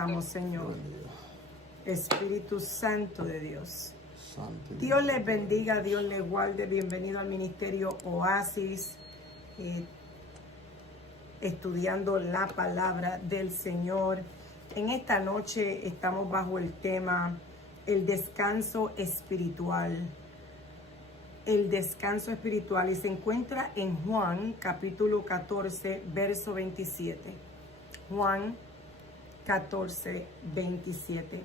adoramos, Señor. Espíritu Santo de Dios. Dios les bendiga, Dios les guarde. Bienvenido al Ministerio Oasis, estudiando la palabra del Señor. En esta noche estamos bajo el tema el descanso espiritual. El descanso espiritual, y se encuentra en Juan capítulo 14, verso 27. Juan 14, 27.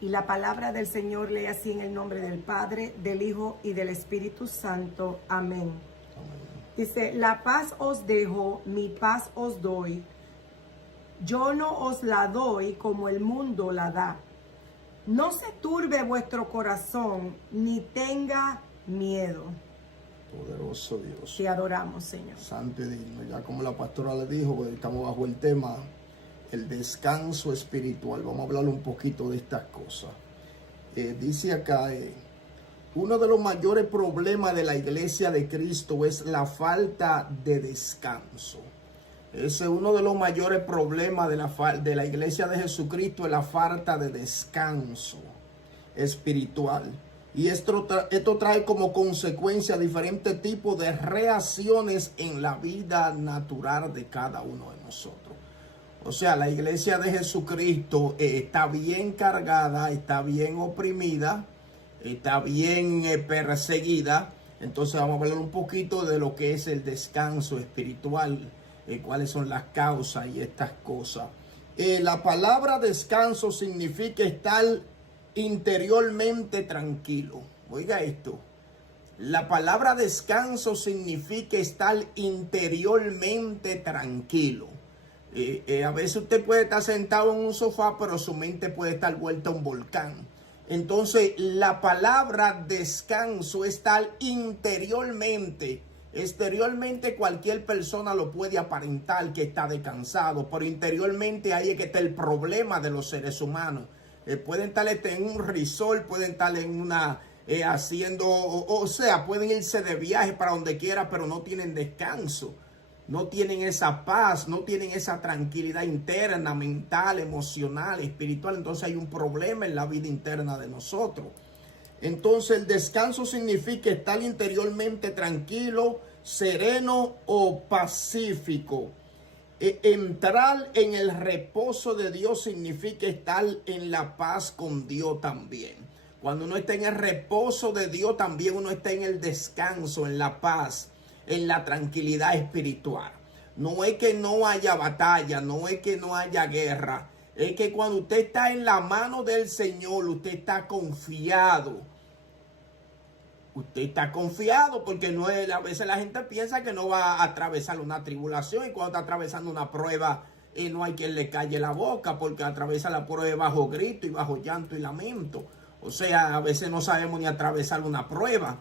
Y la palabra del Señor lee así: en el nombre del Padre, del Hijo y del Espíritu Santo. Amén. Dice: la paz os dejo, mi paz os doy. Yo no os la doy como el mundo la da. No se turbe vuestro corazón, ni tenga miedo. Poderoso Dios. Te adoramos, Señor. Santo y digno. Ya como la pastora le dijo, pues estamos bajo el tema el descanso espiritual. Vamos a hablar un poquito de estas cosas. Dice acá, uno de los mayores problemas de la iglesia de Cristo es la falta de descanso. Ese es uno de los mayores problemas de la iglesia de Jesucristo, es la falta de descanso espiritual. Y esto trae como consecuencia diferentes tipos de reacciones en la vida natural de cada uno de nosotros. O sea, la iglesia de Jesucristo está bien cargada, está bien oprimida, está bien perseguida. Entonces vamos a hablar un poquito de lo que es el descanso espiritual, cuáles son las causas y estas cosas. La palabra descanso significa estar interiormente tranquilo. Oiga esto. La palabra descanso significa estar interiormente tranquilo. A veces usted puede estar sentado en un sofá, pero su mente puede estar vuelta a un volcán. Entonces, la palabra descanso es estar interiormente. Exteriormente cualquier persona lo puede aparentar que está descansado, pero interiormente ahí es que está el problema de los seres humanos. Pueden estar en un resort, pueden estar en una haciendo, o sea, pueden irse de viaje para donde quiera, pero no tienen descanso. No tienen esa paz, no tienen esa tranquilidad interna, mental, emocional, espiritual. Entonces hay un problema en la vida interna de nosotros. Entonces el descanso significa estar interiormente tranquilo, sereno o pacífico. Entrar en el reposo de Dios significa estar en la paz con Dios también. Cuando uno está en el reposo de Dios, también uno está en el descanso, en la paz, en la tranquilidad espiritual. No es que no haya batalla, no es que no haya guerra. Es que cuando usted está en la mano del Señor, usted está confiado. Usted está confiado porque no es, a veces la gente piensa que no va a atravesar una tribulación, y cuando está atravesando una prueba no hay quien le calle la boca, porque atraviesa la prueba bajo grito y bajo llanto y lamento. O sea, a veces no sabemos ni atravesar una prueba.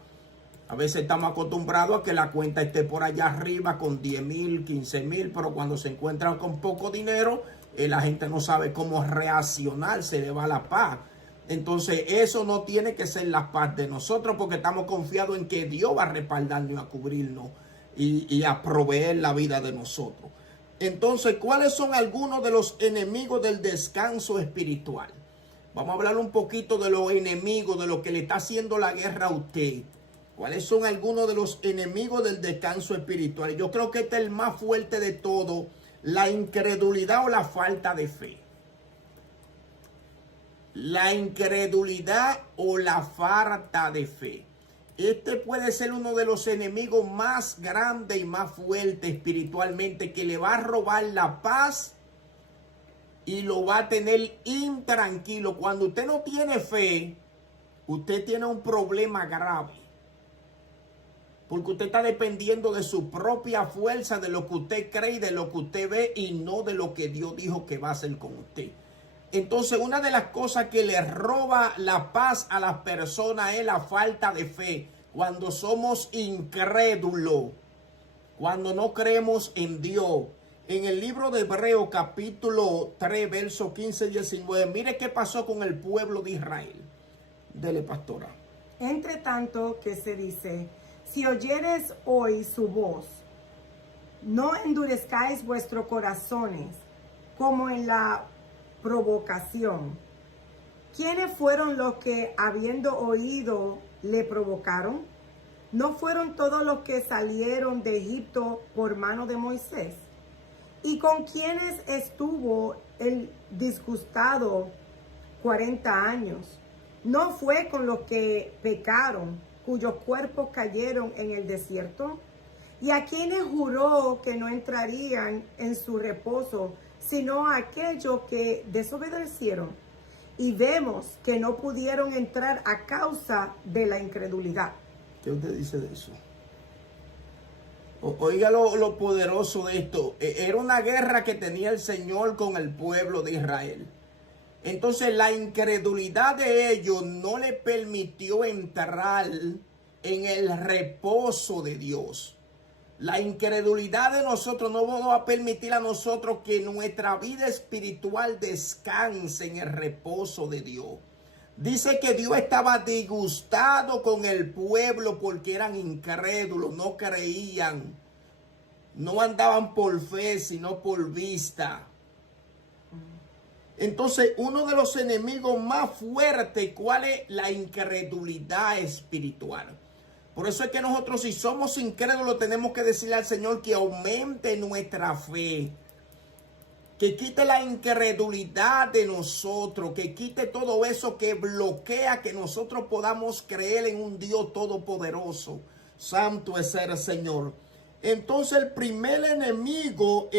A veces estamos acostumbrados a que la cuenta esté por allá arriba con 10,000, 15,000, pero cuando se encuentran con poco dinero, la gente no sabe cómo reaccionar, se le va la paz. Entonces eso no tiene que ser la paz de nosotros, porque estamos confiados en que Dios va a respaldarnos y a cubrirnos y a proveer la vida de nosotros. Entonces, ¿cuáles son algunos de los enemigos del descanso espiritual? Vamos a hablar un poquito de los enemigos, de lo que le está haciendo la guerra a usted. ¿Cuáles son algunos de los enemigos del descanso espiritual? Yo creo que este es el más fuerte de todo: la incredulidad o la falta de fe. La incredulidad o la falta de fe. Este puede ser uno de los enemigos más grandes y más fuertes espiritualmente, que le va a robar la paz y lo va a tener intranquilo. Cuando usted no tiene fe, usted tiene un problema grave, porque usted está dependiendo de su propia fuerza, de lo que usted cree y de lo que usted ve, y no de lo que Dios dijo que va a hacer con usted. Entonces, una de las cosas que le roba la paz a las personas es la falta de fe. Cuando somos incrédulos, cuando no creemos en Dios. En el libro de Hebreos capítulo 3, versos 15 y 19, mire qué pasó con el pueblo de Israel. Dele, pastora. Entre tanto que se dice: si oyeres hoy su voz, no endurezcáis vuestros corazones, como en la provocación. ¿Quiénes fueron los que, habiendo oído, le provocaron? ¿No fueron todos los que salieron de Egipto por mano de Moisés? ¿Y con quienes estuvo el disgustado 40 años? ¿No fue con los que pecaron, cuyos cuerpos cayeron en el desierto? ¿Y a quienes juró que no entrarían en su reposo, sino a aquellos que desobedecieron? Y vemos que no pudieron entrar a causa de la incredulidad. ¿Qué usted dice de eso? Oiga lo poderoso de esto. Era una guerra que tenía el Señor con el pueblo de Israel. Entonces la incredulidad de ellos no le permitió entrar en el reposo de Dios. La incredulidad de nosotros no va a permitir a nosotros que nuestra vida espiritual descanse en el reposo de Dios. Dice que Dios estaba disgustado con el pueblo porque eran incrédulos, no creían, no andaban por fe, sino por vista. Entonces, uno de los enemigos más fuertes, ¿cuál es? La incredulidad espiritual. Por eso es que nosotros, si somos incrédulos, tenemos que decirle al Señor que aumente nuestra fe, que quite la incredulidad de nosotros, que quite todo eso que bloquea que nosotros podamos creer en un Dios todopoderoso. Santo es el Señor. Entonces, el primer enemigo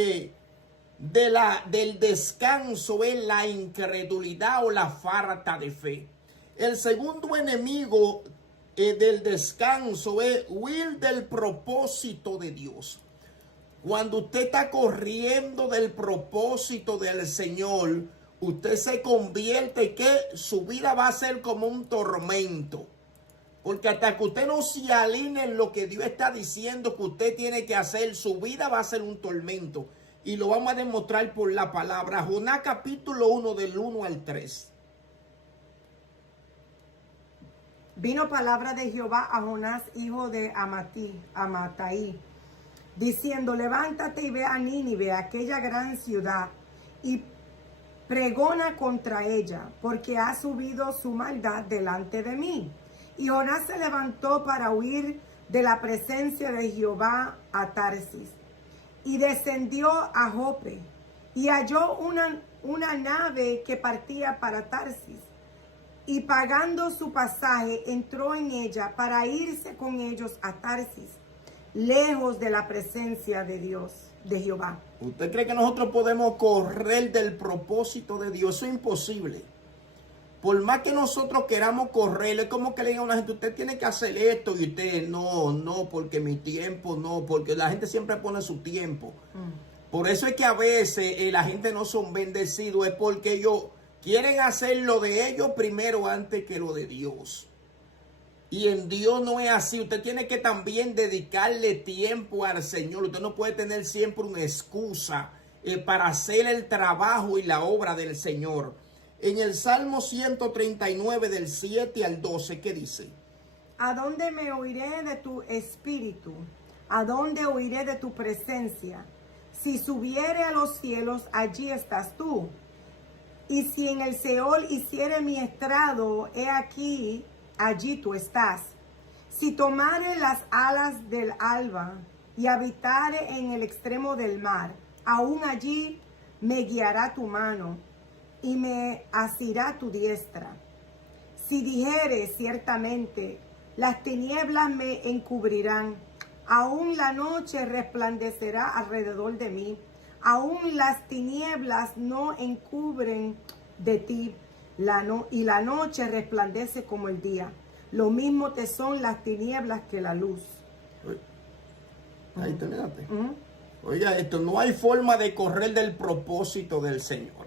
del descanso es la incredulidad o la falta de fe. El segundo enemigo del descanso es huir del propósito de Dios. Cuando usted está corriendo del propósito del Señor, usted se convierte que su vida va a ser como un tormento. Porque hasta que usted no se alinee en lo que Dios está diciendo que usted tiene que hacer, su vida va a ser un tormento. Y lo vamos a demostrar por la palabra. Jonás capítulo 1 del 1 al 3. Vino palabra de Jehová a Jonás, hijo de Amittai, diciendo: levántate y ve a Nínive, aquella gran ciudad, y pregona contra ella, porque ha subido su maldad delante de mí. Y Jonás se levantó para huir de la presencia de Jehová a Tarsis, y descendió a Jope, y halló una nave que partía para Tarsis, y pagando su pasaje entró en ella para irse con ellos a Tarsis, lejos de la presencia de Dios, de Jehová. ¿Usted cree que nosotros podemos correr del propósito de Dios? Eso es imposible. Por más que nosotros queramos correr, es como que le digan a una gente: usted tiene que hacer esto, y usted no, porque mi tiempo no, porque la gente siempre pone su tiempo. Por eso es que a veces la gente no son bendecidos, es porque ellos quieren hacer lo de ellos primero antes que lo de Dios. Y en Dios no es así. Usted tiene que también dedicarle tiempo al Señor. Usted no puede tener siempre una excusa para hacer el trabajo y la obra del Señor. En el Salmo 139 del 7 al 12, ¿qué dice? ¿A dónde me oiré de tu espíritu? ¿A dónde oiré de tu presencia? Si subiere a los cielos, allí estás tú. Y si en el Seol hiciere mi estrado, he aquí, allí tú estás. Si tomare las alas del alba y habitare en el extremo del mar, aún allí me guiará tu mano y me asirá tu diestra. Si dijere ciertamente, las tinieblas me encubrirán, aún la noche resplandecerá alrededor de mí. Aún las tinieblas no encubren de ti, y la noche resplandece como el día. Lo mismo te son las tinieblas que la luz. Ahí terminaste. Oiga, esto no hay forma de correr del propósito del Señor.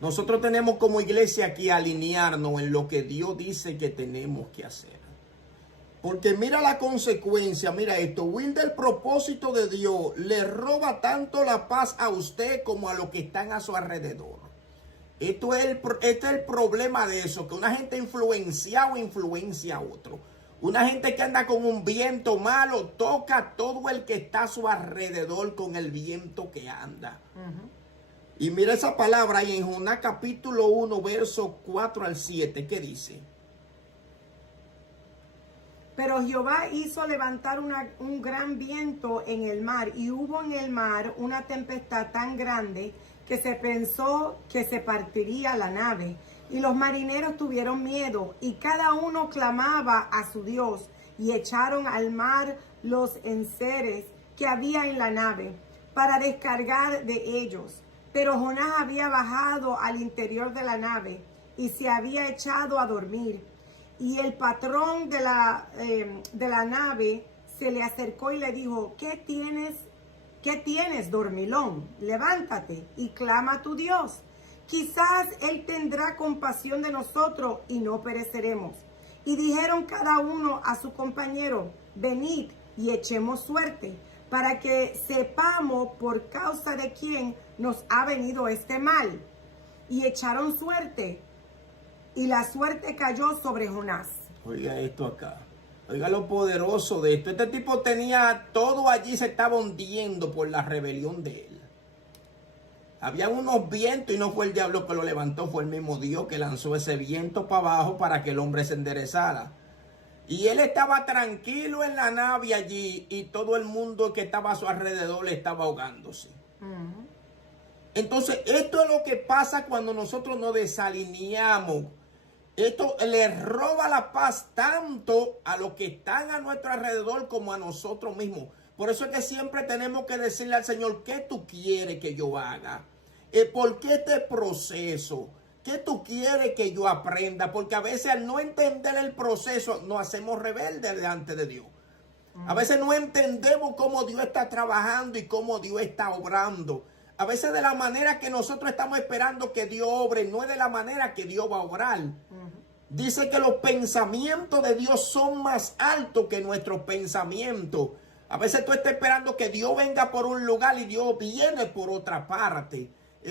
Nosotros tenemos como iglesia que alinearnos en lo que Dios dice que tenemos que hacer. Porque mira la consecuencia, mira esto: huir del propósito de Dios le roba tanto la paz a usted como a los que están a su alrededor. Este es el problema de eso, que una gente influencia o influencia a otro. Una gente que anda con un viento malo toca a todo el que está a su alrededor con el viento que anda. Y mira esa palabra ahí en Jonás capítulo 1, versos 4 al 7. ¿Qué dice? Pero Jehová hizo levantar un gran viento en el mar, y hubo en el mar una tempestad tan grande que se pensó que se partiría la nave. Y los marineros tuvieron miedo, y cada uno clamaba a su Dios, y echaron al mar los enseres que había en la nave, para descargar de ellos. Pero Jonás había bajado al interior de la nave, y se había echado a dormir. Y el patrón de la nave se le acercó y le dijo: ¿Qué tienes, dormilón? Levántate y clama a tu Dios. Quizás Él tendrá compasión de nosotros y no pereceremos. Y dijeron cada uno a su compañero: venid y echemos suerte, para que sepamos por causa de quién nos ha venido este mal. Y echaron suerte, y la suerte cayó sobre Jonás. Oiga esto acá. Oiga lo poderoso de esto. Este tipo tenía todo allí, se estaba hundiendo por la rebelión de él. Había unos vientos y no fue el diablo que lo levantó, fue el mismo Dios que lanzó ese viento para abajo para que el hombre se enderezara. Y él estaba tranquilo en la nave allí y todo el mundo que estaba a su alrededor le estaba ahogándose. Entonces, esto es lo que pasa cuando nosotros nos desalineamos. Esto le roba la paz tanto a los que están a nuestro alrededor como a nosotros mismos. Por eso es que siempre tenemos que decirle al Señor: ¿qué tú quieres que yo haga? ¿Por qué este proceso? ¿Qué tú quieres que yo aprenda? Porque a veces al no entender el proceso nos hacemos rebeldes delante de Dios. A veces no entendemos cómo Dios está trabajando y cómo Dios está obrando. A veces de la manera que nosotros estamos esperando que Dios obre, no es de la manera que Dios va a obrar. Dice que los pensamientos de Dios son más altos que nuestros pensamientos. A veces tú estás esperando que Dios venga por un lugar y Dios viene por otra parte.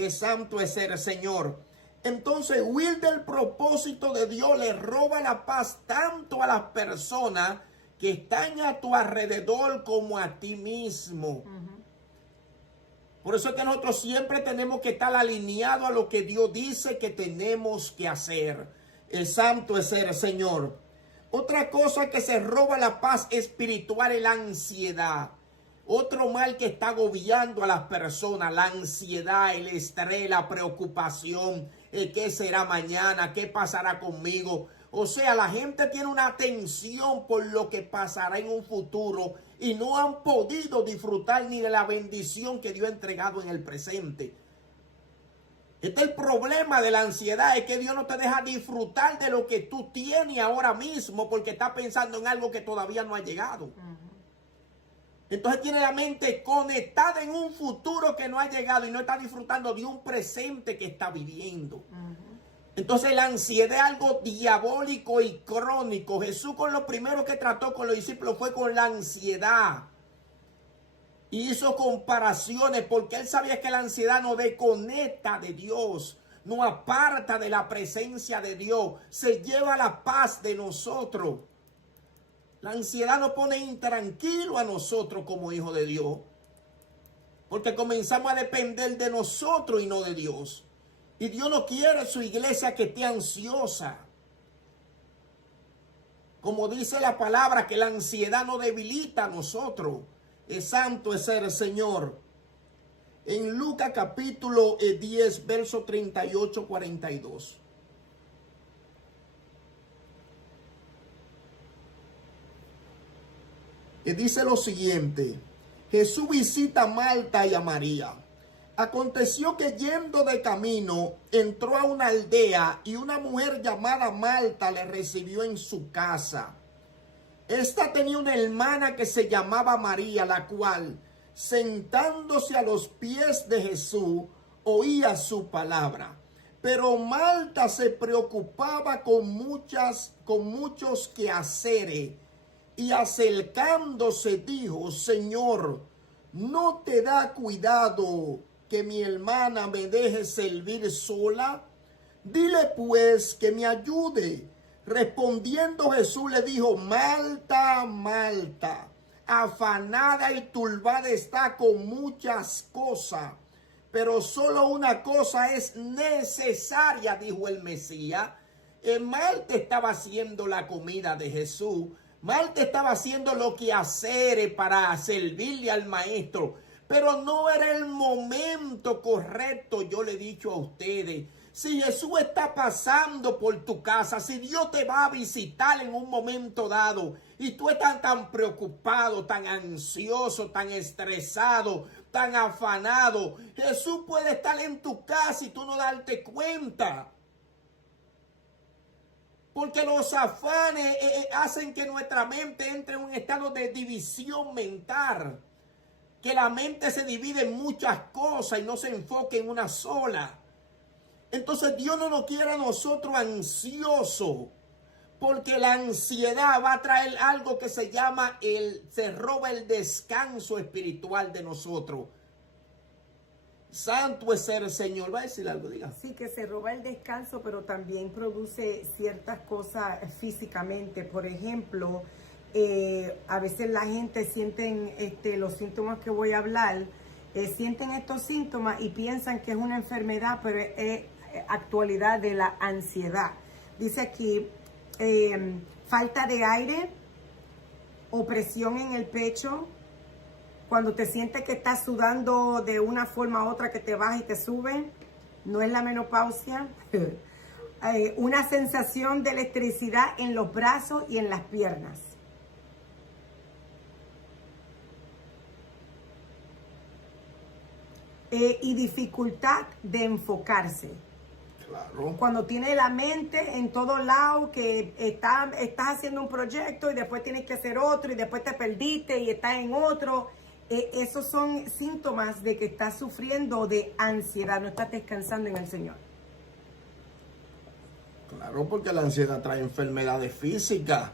Santo es el Señor. Entonces, huir del propósito de Dios le roba la paz tanto a las personas que están a tu alrededor como a ti mismo. Por eso es que nosotros siempre tenemos que estar alineados a lo que Dios dice que tenemos que hacer. El santo es el Señor. Otra cosa que se roba la paz espiritual es la ansiedad. Otro mal que está agobiando a las personas, la ansiedad, el estrés, la preocupación. ¿Qué será mañana? ¿Qué pasará conmigo? O sea, la gente tiene una tensión por lo que pasará en un futuro y no han podido disfrutar ni de la bendición que Dios ha entregado en el presente. Este es el problema de la ansiedad, es que Dios no te deja disfrutar de lo que tú tienes ahora mismo porque estás pensando en algo que todavía no ha llegado. Entonces tiene la mente conectada en un futuro que no ha llegado y no está disfrutando de un presente que está viviendo. Entonces la ansiedad es algo diabólico y crónico. Jesús con lo primero que trató con los discípulos fue con la ansiedad. Y hizo comparaciones porque él sabía que la ansiedad nos desconecta de Dios, nos aparta de la presencia de Dios, se lleva la paz de nosotros. La ansiedad nos pone intranquilo a nosotros como hijos de Dios, porque comenzamos a depender de nosotros y no de Dios. Y Dios no quiere su iglesia que esté ansiosa. Como dice la palabra, que la ansiedad nos debilita a nosotros. Es santo es el Señor. En Lucas capítulo 10, verso 38-42. Dice lo siguiente: Jesús visita a Marta y a María. Aconteció que yendo de camino, entró a una aldea y una mujer llamada Marta le recibió en su casa. Esta tenía una hermana que se llamaba María, la cual, sentándose a los pies de Jesús, oía su palabra. Pero Marta se preocupaba con muchos quehaceres, y acercándose dijo: Señor, ¿no te da cuidado que mi hermana me deje servir sola? Dile pues que me ayude. Respondiendo Jesús le dijo: Marta, Marta, afanada y turbada está con muchas cosas, pero solo una cosa es necesaria, dijo el Mesías. Marta estaba haciendo la comida de Jesús. Marta estaba haciendo lo que hacer para servirle al maestro. Pero no era el momento correcto, yo le he dicho a ustedes. Si Jesús está pasando por tu casa, si Dios te va a visitar en un momento dado y tú estás tan preocupado, tan ansioso, tan estresado, tan afanado, Jesús puede estar en tu casa y tú no darte cuenta. Porque los afanes hacen que nuestra mente entre en un estado de división mental. Que la mente se divide en muchas cosas y no se enfoque en una sola. Entonces Dios no nos quiere a nosotros ansiosos, porque la ansiedad va a traer algo que se llama se roba el descanso espiritual de nosotros. Santo es el Señor. ¿Va a decir algo? Diga. Sí, que se roba el descanso, pero también produce ciertas cosas físicamente. Por ejemplo, a veces la gente sienten los síntomas que voy a hablar, sienten estos síntomas y piensan que es una enfermedad, pero es actualidad de la ansiedad. Dice aquí, falta de aire, opresión en el pecho, cuando te sientes que estás sudando de una forma u otra que te baja y te sube, no es la menopausia. Una sensación de electricidad en los brazos y en las piernas. Y dificultad de enfocarse. Claro. Cuando tienes la mente en todos lados, que estás haciendo un proyecto y después tienes que hacer otro y después te perdiste y estás en otro. Esos son síntomas de que estás sufriendo de ansiedad, no estás descansando en el Señor. Claro, porque la ansiedad trae enfermedades físicas.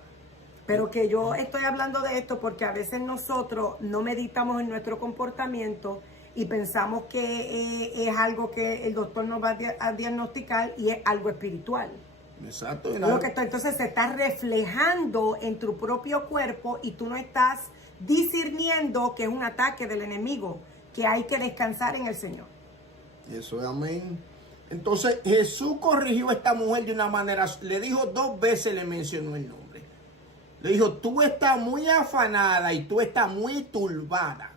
Pero que yo estoy hablando de esto porque a veces nosotros no meditamos en nuestro comportamiento y pensamos que es algo que el doctor nos va a diagnosticar y es algo espiritual. Exacto. Entonces se está reflejando en tu propio cuerpo y tú no estás discerniendo que es un ataque del enemigo, que hay que descansar en el Señor. Eso es amén. Entonces Jesús corrigió a esta mujer de una manera, le dijo 2 veces, le mencionó el nombre. Le dijo, tú estás muy afanada y tú estás muy turbada.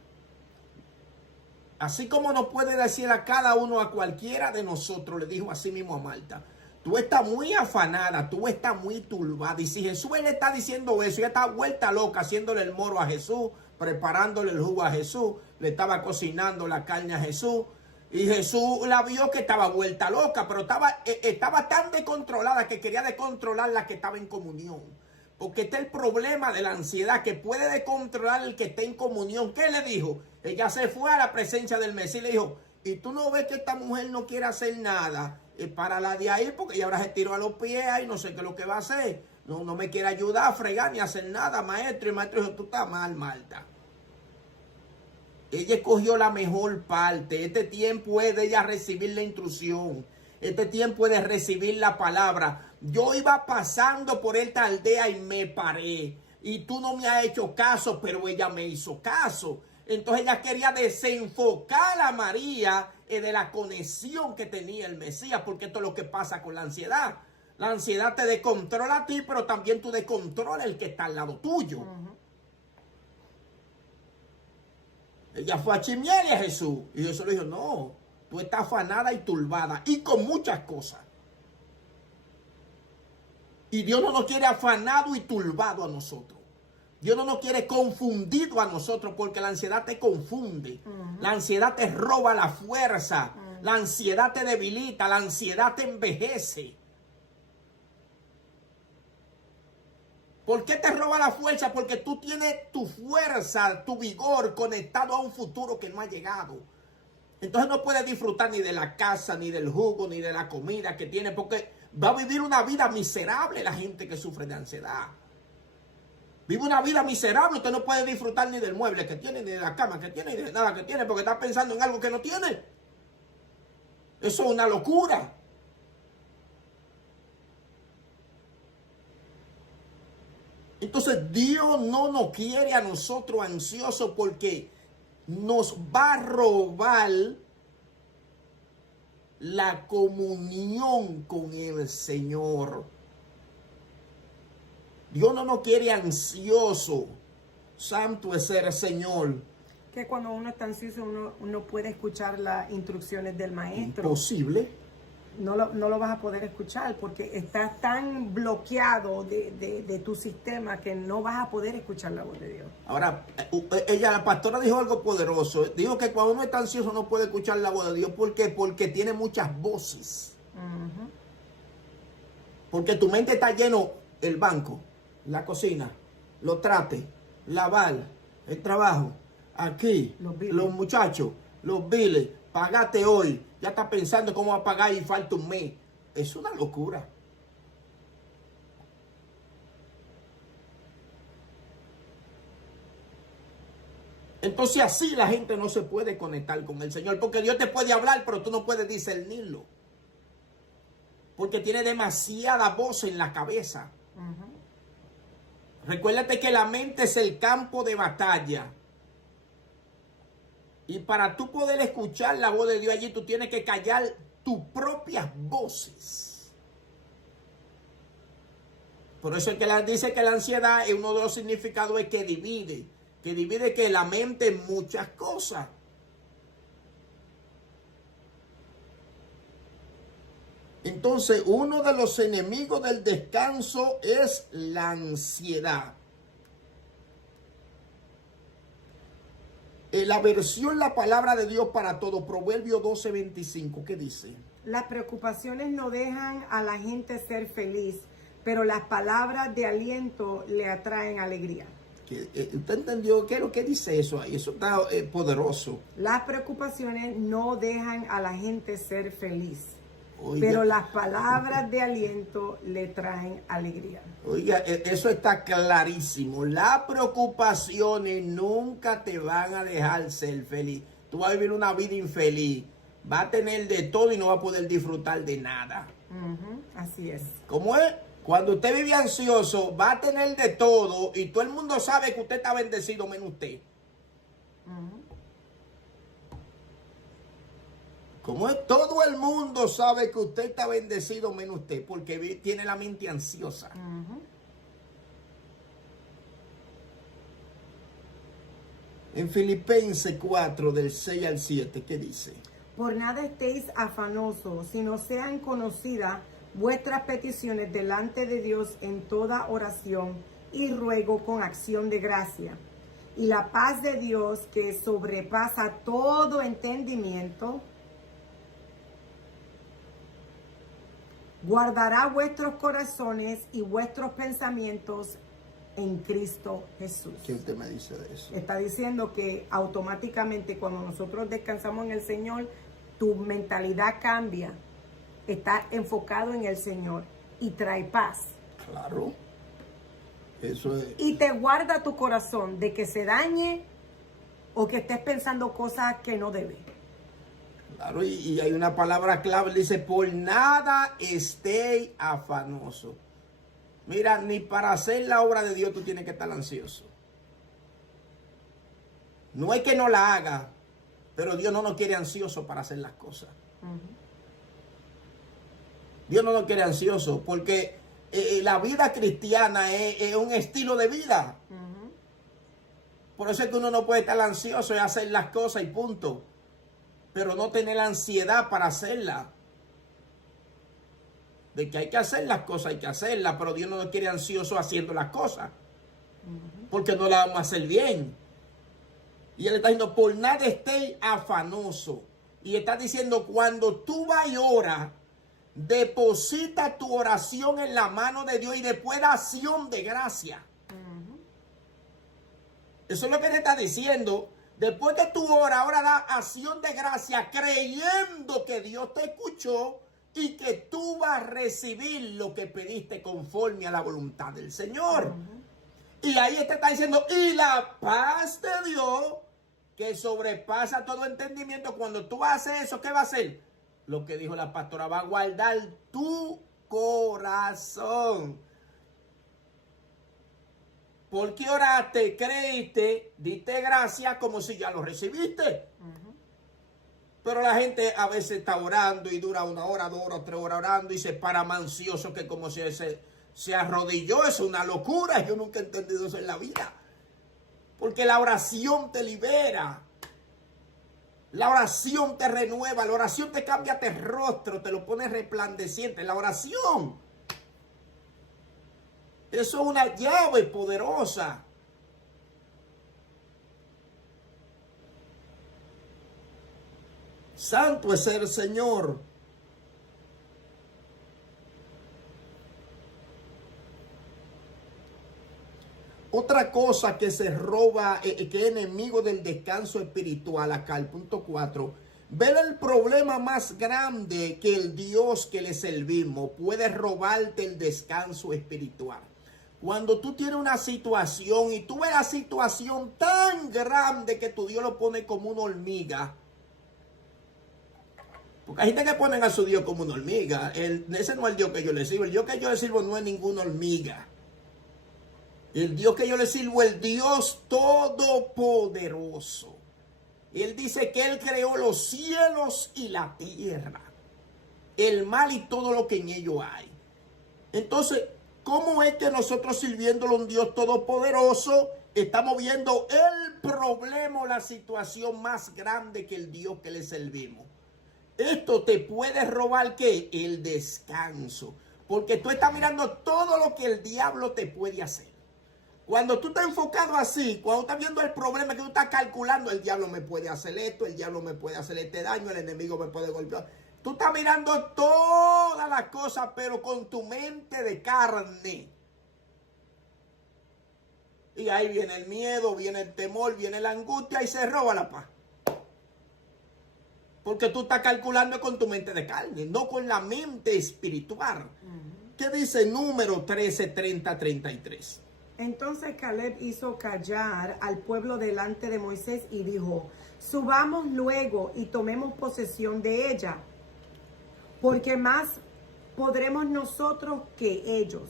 Así como nos puede decir a cada uno, a cualquiera de nosotros, le dijo así mismo a Marta. Tú estás muy afanada, tú estás muy turbada. Y si Jesús le está diciendo eso, ella está vuelta loca, haciéndole el moro a Jesús, preparándole el jugo a Jesús, le estaba cocinando la carne a Jesús. Y Jesús la vio que estaba vuelta loca, pero estaba tan descontrolada que quería descontrolar la que estaba en comunión. Porque este es el problema de la ansiedad, que puede descontrolar el que esté en comunión. ¿Qué le dijo? Ella se fue a la presencia del Mesías y le dijo, ¿y tú no ves que esta mujer no quiere hacer nada? Para la de ahí, porque ella ahora se tiró a los pies y no sé qué es lo que va a hacer. No me quiere ayudar a fregar ni a hacer nada, maestro. Y el maestro dijo, tú estás mal, Marta. Ella escogió la mejor parte. Este tiempo es de ella recibir la instrucción. Este tiempo es de recibir la palabra. Yo iba pasando por esta aldea y me paré. Y tú no me has hecho caso, pero ella me hizo caso. Entonces ella quería desenfocar a María de la conexión que tenía el Mesías, porque esto es lo que pasa con la ansiedad. La ansiedad te descontrola a ti, pero también tú descontrolas el que está al lado tuyo. Ella fue a chismearle a Jesús y Jesús le dijo, no, tú estás afanada y turbada y con muchas cosas. Y Dios no nos quiere afanado y turbado a nosotros. Dios no nos quiere confundido a nosotros, porque la ansiedad te confunde. La ansiedad te roba la fuerza. La ansiedad te debilita. La ansiedad te envejece. ¿Por qué te roba la fuerza? Porque tú tienes tu fuerza, tu vigor conectado a un futuro que no ha llegado. Entonces no puedes disfrutar ni de la casa, ni del jugo, ni de la comida que tiene, porque va a vivir una vida miserable la gente que sufre de ansiedad. Vive una vida miserable, usted no puede disfrutar ni del mueble que tiene, ni de la cama que tiene, ni de nada que tiene, porque está pensando en algo que no tiene. Eso es una locura. Entonces Dios no nos quiere a nosotros ansiosos, porque nos va a robar la comunión con el Señor. Dios no nos quiere ansioso. Santo es el Señor. Que cuando uno está ansioso, uno puede escuchar las instrucciones del maestro. Imposible. No lo vas a poder escuchar porque estás tan bloqueado de tu sistema que no vas a poder escuchar la voz de Dios. Ahora, la pastora dijo algo poderoso. Dijo que cuando uno está ansioso no puede escuchar la voz de Dios. ¿Por qué? Porque tiene muchas voces. Uh-huh. Porque tu mente está lleno, el banco, la cocina, los trates, lavar, el trabajo, aquí, los muchachos, los biles, pagate hoy, ya está pensando cómo va a pagar y falta un mes. Es una locura. Entonces así la gente no se puede conectar con el Señor, porque Dios te puede hablar, pero tú no puedes discernirlo. Porque tiene demasiada voz en la cabeza. Uh-huh. Recuérdate que la mente es el campo de batalla. Y para tú poder escuchar la voz de Dios allí, tú tienes que callar tus propias voces. Por eso es que dice que la ansiedad, uno de los significados es que divide que la mente en muchas cosas. Entonces, uno de los enemigos del descanso es la ansiedad. La versión La Palabra de Dios para Todo, Proverbio 12:25, ¿qué dice? Las preocupaciones no dejan a la gente ser feliz, pero las palabras de aliento le atraen alegría. ¿Usted entendió qué es lo que dice eso ahí? Eso está poderoso. Las preocupaciones no dejan a la gente ser feliz. Oiga, pero las palabras de aliento le traen alegría. Oiga, eso está clarísimo. Las preocupaciones nunca te van a dejar ser feliz. Tú vas a vivir una vida infeliz. Vas a tener de todo y no vas a poder disfrutar de nada. Así es. ¿Cómo es? Cuando usted vive ansioso, va a tener de todo y todo el mundo sabe que usted está bendecido menos usted. Como es, todo el mundo sabe que usted está bendecido menos usted, porque tiene la mente ansiosa. En Filipenses 4, del 6 al 7, ¿qué dice? Por nada estéis afanosos, sino sean conocidas vuestras peticiones delante de Dios en toda oración y ruego con acción de gracia. Y la paz de Dios, que sobrepasa todo entendimiento, guardará vuestros corazones y vuestros pensamientos en Cristo Jesús. ¿Qué usted me dice de eso? Está diciendo que automáticamente cuando nosotros descansamos en el Señor, tu mentalidad cambia, está enfocado en el Señor y trae paz. Claro. Eso es. Y te guarda tu corazón de que se dañe o que estés pensando cosas que no debes. Claro, y hay una palabra clave, dice, por nada estéis afanoso. Mira, ni para hacer la obra de Dios tú tienes que estar ansioso. No es que no la haga, pero Dios no nos quiere ansioso para hacer las cosas. Dios no nos quiere ansioso porque la vida cristiana es un estilo de vida. Por eso es que uno no puede estar ansioso y hacer las cosas y punto. Pero no tener ansiedad para hacerla. De que hay que hacer las cosas, hay que hacerlas, pero Dios no nos quiere ansioso haciendo las cosas. Porque no las vamos a hacer bien. Y Él está diciendo, por nada estéis afanoso. Y está diciendo, cuando tú vas y oras, deposita tu oración en la mano de Dios y después da acción de gracia. Eso es lo que Él está diciendo. Después que tú oras, ahora da acción de gracia, creyendo que Dios te escuchó y que tú vas a recibir lo que pediste conforme a la voluntad del Señor. Y ahí te está diciendo, y la paz de Dios, que sobrepasa todo entendimiento, cuando tú haces eso, ¿qué va a hacer? Lo que dijo la pastora, va a guardar tu corazón. Porque oraste, creíste, diste gracias como si ya lo recibiste. Pero la gente a veces está orando y dura 1 hora, 2 horas, 3 horas orando y se para mancioso que como si se arrodilló. Es una locura. Yo nunca he entendido eso en la vida. Porque la oración te libera. La oración te renueva. La oración te cambia el rostro. Te lo pone resplandeciente. La oración. Eso es una llave poderosa. Santo es el Señor. Otra cosa que se roba, que es enemigo del descanso espiritual, acá el punto 4, ver el problema más grande que el Dios que le servimos puede robarte el descanso espiritual. Cuando tú tienes una situación y tú ves la situación tan grande que tu Dios lo pone como una hormiga. Porque hay gente que ponen a su Dios como una hormiga. Ese no es el Dios que yo le sirvo. El Dios que yo le sirvo no es ninguna hormiga. El Dios que yo le sirvo es el Dios todopoderoso. Él dice que Él creó los cielos y la tierra, el mar y todo lo que en ello hay. Entonces, ¿cómo es que nosotros sirviéndole a un Dios todopoderoso estamos viendo el problema o la situación más grande que el Dios que le servimos? Esto te puede robar, ¿qué? El descanso. Porque tú estás mirando todo lo que el diablo te puede hacer. Cuando tú estás enfocado así, cuando estás viendo el problema que tú estás calculando, el diablo me puede hacer esto, el diablo me puede hacer este daño, el enemigo me puede golpear. Tú estás mirando todas las cosas, pero con tu mente de carne. Y ahí viene el miedo, viene el temor, viene la angustia y se roba la paz. Porque tú estás calculando con tu mente de carne, no con la mente espiritual. ¿Qué dice Número 13, 30, 33? Entonces Caleb hizo callar al pueblo delante de Moisés y dijo: subamos luego y tomemos posesión de ella, porque más podremos nosotros que ellos.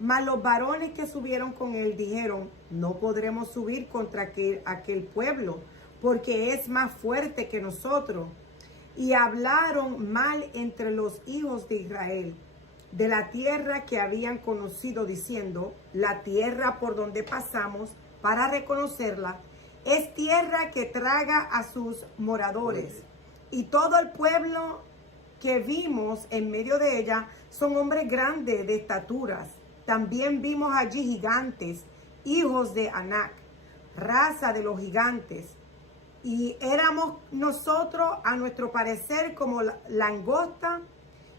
Mas los varones que subieron con él dijeron: no podremos subir contra aquel pueblo, porque es más fuerte que nosotros. Y hablaron mal entre los hijos de Israel de la tierra que habían conocido, diciendo: la tierra por donde pasamos para reconocerla es tierra que traga a sus moradores. Y todo el pueblo que vimos en medio de ella son hombres grandes de estaturas. También vimos allí gigantes, hijos de Anac, raza de los gigantes. Y éramos nosotros, a nuestro parecer, como langosta,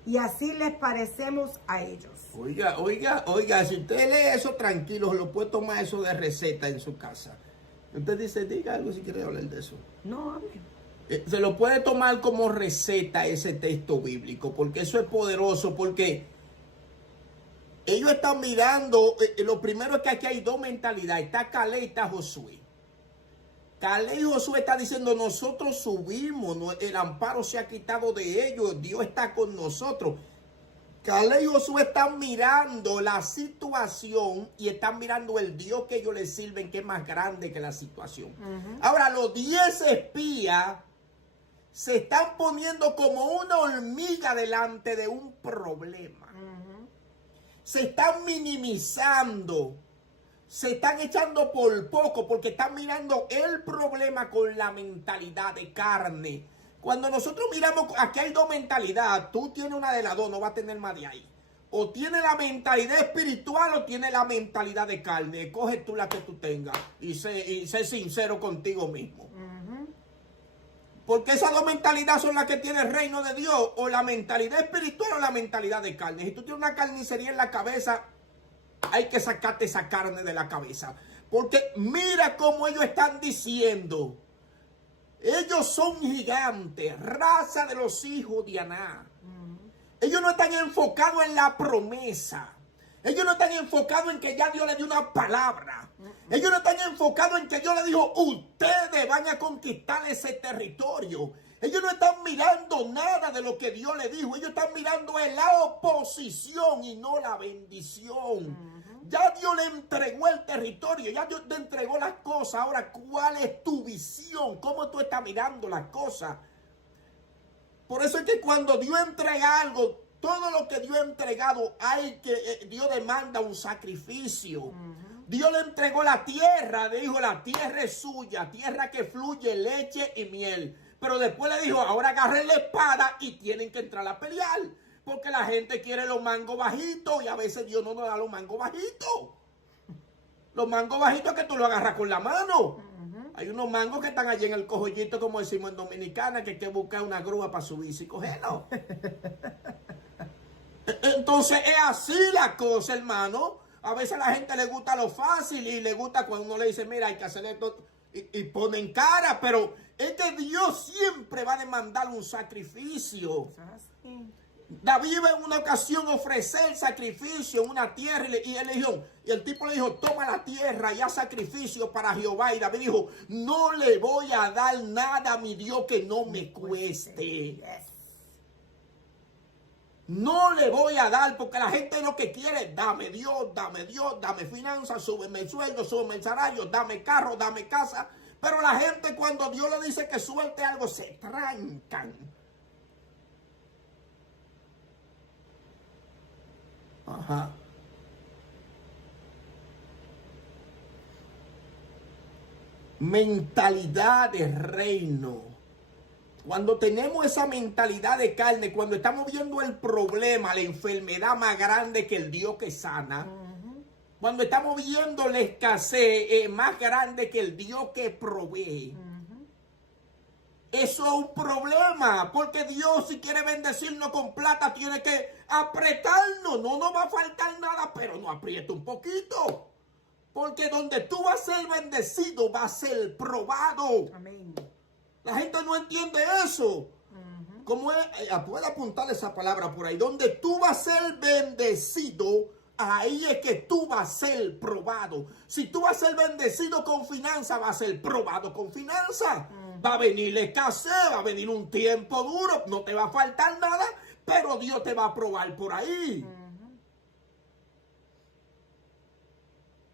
y así les parecemos a ellos. Oiga, si usted lee eso tranquilo, lo puede tomar eso de receta en su casa. Usted dice, diga algo si quiere hablar de eso. No, hable. Se lo puede tomar como receta ese texto bíblico, porque eso es poderoso, porque ellos están mirando, lo primero es que aquí hay dos mentalidades, está Caleb y está Josué. Caleb y Josué está diciendo, nosotros subimos, el amparo se ha quitado de ellos, Dios está con nosotros. Caleb y Josué están mirando la situación y están mirando el Dios que ellos les sirven, que es más grande que la situación. Ahora, los 10 espías se están poniendo como una hormiga delante de un problema. Se están minimizando. Se están echando por poco porque están mirando el problema con la mentalidad de carne. Cuando nosotros miramos, aquí hay dos mentalidades. Tú tienes una de las dos, no vas a tener más de ahí. O tienes la mentalidad espiritual o tienes la mentalidad de carne. Coge tú la que tú tengas y sé sincero contigo mismo. Porque esas dos mentalidades son las que tiene el reino de Dios. O la mentalidad espiritual o la mentalidad de carne. Si tú tienes una carnicería en la cabeza, hay que sacarte esa carne de la cabeza. Porque mira cómo ellos están diciendo. Ellos son gigantes, raza de los hijos de Aná. Ellos no están enfocados en la promesa. Ellos no están enfocados en que ya Dios les dio una palabra. Ellos no están enfocados en que Dios les dijo, ustedes van a conquistar ese territorio. Ellos no están mirando nada de lo que Dios les dijo. Ellos están mirando en la oposición y no la bendición. Ya Dios le entregó el territorio. Ya Dios te entregó las cosas. Ahora, ¿cuál es tu visión? ¿Cómo tú estás mirando las cosas? Por eso es que cuando Dios entrega algo, todo lo que Dios ha entregado, Dios demanda un sacrificio. Dios le entregó la tierra, le dijo, la tierra es suya, tierra que fluye leche y miel. Pero después le dijo, ahora agarren la espada y tienen que entrar a pelear. Porque la gente quiere los mangos bajitos y a veces Dios no nos da los mangos bajitos. Los mangos bajitos que tú lo agarras con la mano. Hay unos mangos que están allí en el cojollito, como decimos en Dominicana, que hay que buscar una grúa para subirse y cogerlo. Entonces es así la cosa, hermano. A veces a la gente le gusta lo fácil y le gusta cuando uno le dice, mira, hay que hacer esto y ponen cara, pero es que Dios siempre va a demandar un sacrificio. David iba en una ocasión a ofrecer sacrificio en una tierra y el tipo le dijo, toma la tierra y haz sacrificio para Jehová. Y David dijo, no le voy a dar nada a mi Dios que no me cueste. No le voy a dar, porque la gente lo que quiere es dame Dios, dame finanzas, súbeme el sueldo, súbeme el salario, dame carro, dame casa. Pero la gente cuando Dios le dice que suelte algo, se trancan. Ajá. Mentalidad de reino. Cuando tenemos esa mentalidad de carne, cuando estamos viendo el problema, la enfermedad más grande que el Dios que sana, cuando estamos viendo la escasez más grande que el Dios que provee, eso es un problema, porque Dios si quiere bendecirnos con plata tiene que apretarnos, no nos va a faltar nada, pero nos aprieta un poquito, porque donde tú vas a ser bendecido va a ser probado. Amén. La gente no entiende eso. ¿Cómo es? Puede apuntar esa palabra por ahí. Donde tú vas a ser bendecido, ahí es que tú vas a ser probado. Si tú vas a ser bendecido con finanzas, vas a ser probado con finanzas. Va a venir la escasez, va a venir un tiempo duro, no te va a faltar nada, pero Dios te va a probar por ahí.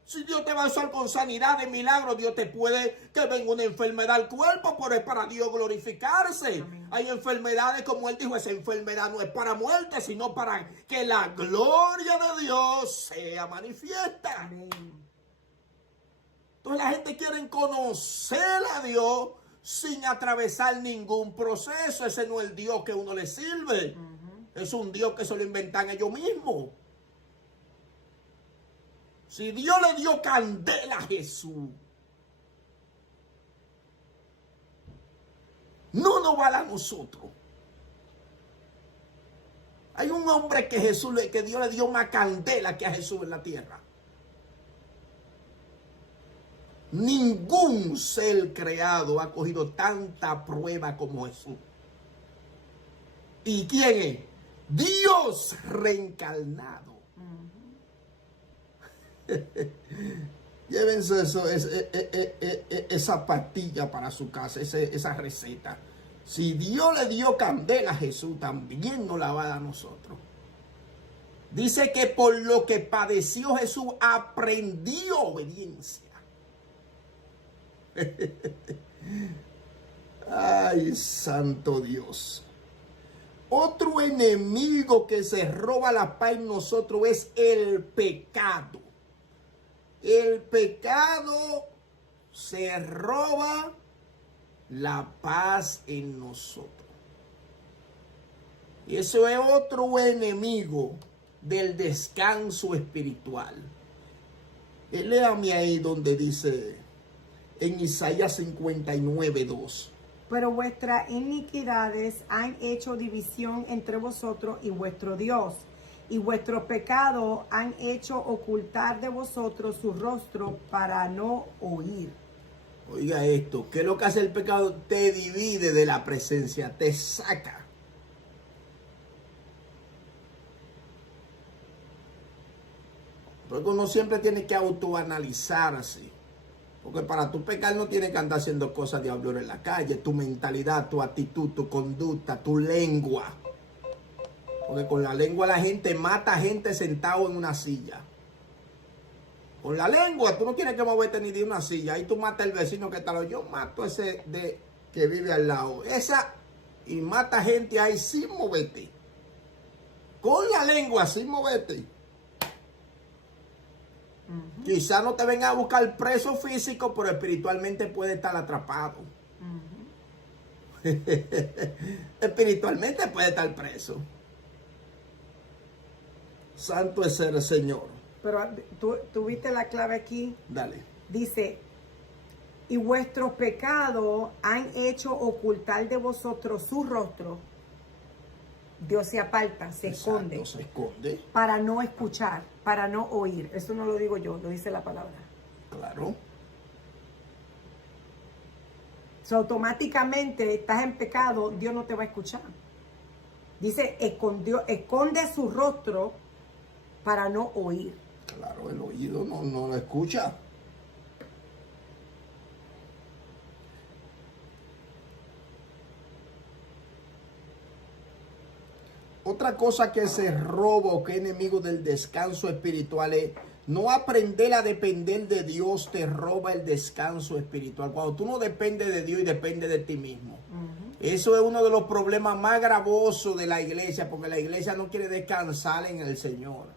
Si Dios te va a usar con sanidad de milagro, Dios te puede que venga una enfermedad al cuerpo, pero es para Dios glorificarse. Amén. Hay enfermedades, como él dijo, esa enfermedad no es para muerte, sino para que la gloria de Dios sea manifiesta. Amén. Entonces la gente quiere conocer a Dios sin atravesar ningún proceso. Ese no es el Dios que uno le sirve. Es un Dios que se lo inventan ellos mismos. Si Dios le dio candela a Jesús, no nos vale a nosotros. Hay un hombre que Dios le dio más candela que a Jesús en la tierra. Ningún ser creado ha cogido tanta prueba como Jesús. ¿Y quién es? Dios reencarnado. Llévense esa pastilla para su casa, esa receta. Si Dios le dio candela a Jesús, también nos la va a dar a nosotros. Dice que por lo que padeció Jesús, aprendió obediencia. Ay, santo Dios. Otro enemigo que se roba la paz en nosotros es el pecado. El pecado se roba la paz en nosotros. Y eso es otro enemigo del descanso espiritual. Léame ahí donde dice en Isaías 59:2. Pero vuestras iniquidades han hecho división entre vosotros y vuestro Dios. Y vuestros pecados han hecho ocultar de vosotros su rostro para no oír. Oiga esto, ¿qué es lo que hace el pecado? Te divide de la presencia, te saca. Porque uno siempre tiene que autoanalizarse. Porque para tu pecar no tienes que andar haciendo cosas de hablar en la calle. Tu mentalidad, tu actitud, tu conducta, tu lengua. Porque con la lengua la gente mata a gente sentado en una silla. Con la lengua tú no tienes que moverte ni de una silla. Ahí tú matas al vecino que está al lado. Yo mato a ese que vive al lado. Esa y mata gente ahí sin moverte. Con la lengua sin moverte. Quizá no te venga a buscar preso físico, pero espiritualmente puede estar atrapado. Espiritualmente puede estar preso. Santo es el Señor. Pero tú viste la clave aquí. Dale. Dice, y vuestros pecados han hecho ocultar de vosotros su rostro. Dios se aparta, se esconde. Se esconde. Para no escuchar, para no oír. Eso no lo digo yo, lo dice la palabra. Claro. So, automáticamente estás en pecado, Dios no te va a escuchar. Dice, esconde su rostro para no oír. Claro, el oído no lo escucha. Otra cosa que se roba o que es enemigo del descanso espiritual es no aprender a depender de Dios, te roba el descanso espiritual. Cuando tú no dependes de Dios y dependes de ti mismo. Eso es uno de los problemas más gravosos de la iglesia, porque la iglesia no quiere descansar en el Señor.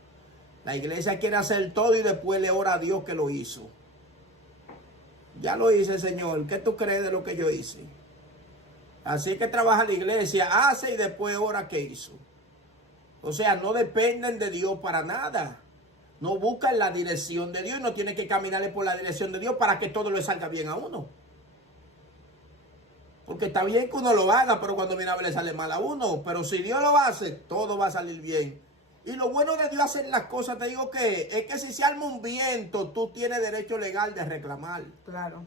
La iglesia quiere hacer todo y después le ora a Dios que lo hizo. Ya lo hice, Señor. ¿Qué tú crees de lo que yo hice? Así que trabaja la iglesia, hace y después ora qué hizo. O sea, no dependen de Dios para nada. No buscan la dirección de Dios y no tienen que caminarle por la dirección de Dios para que todo le salga bien a uno. Porque está bien que uno lo haga, pero cuando viene a ver le sale mal a uno. Pero si Dios lo hace, todo va a salir bien. Y lo bueno de Dios hacer las cosas, te digo que es que si se arma un viento, tú tienes derecho legal de reclamar. Claro.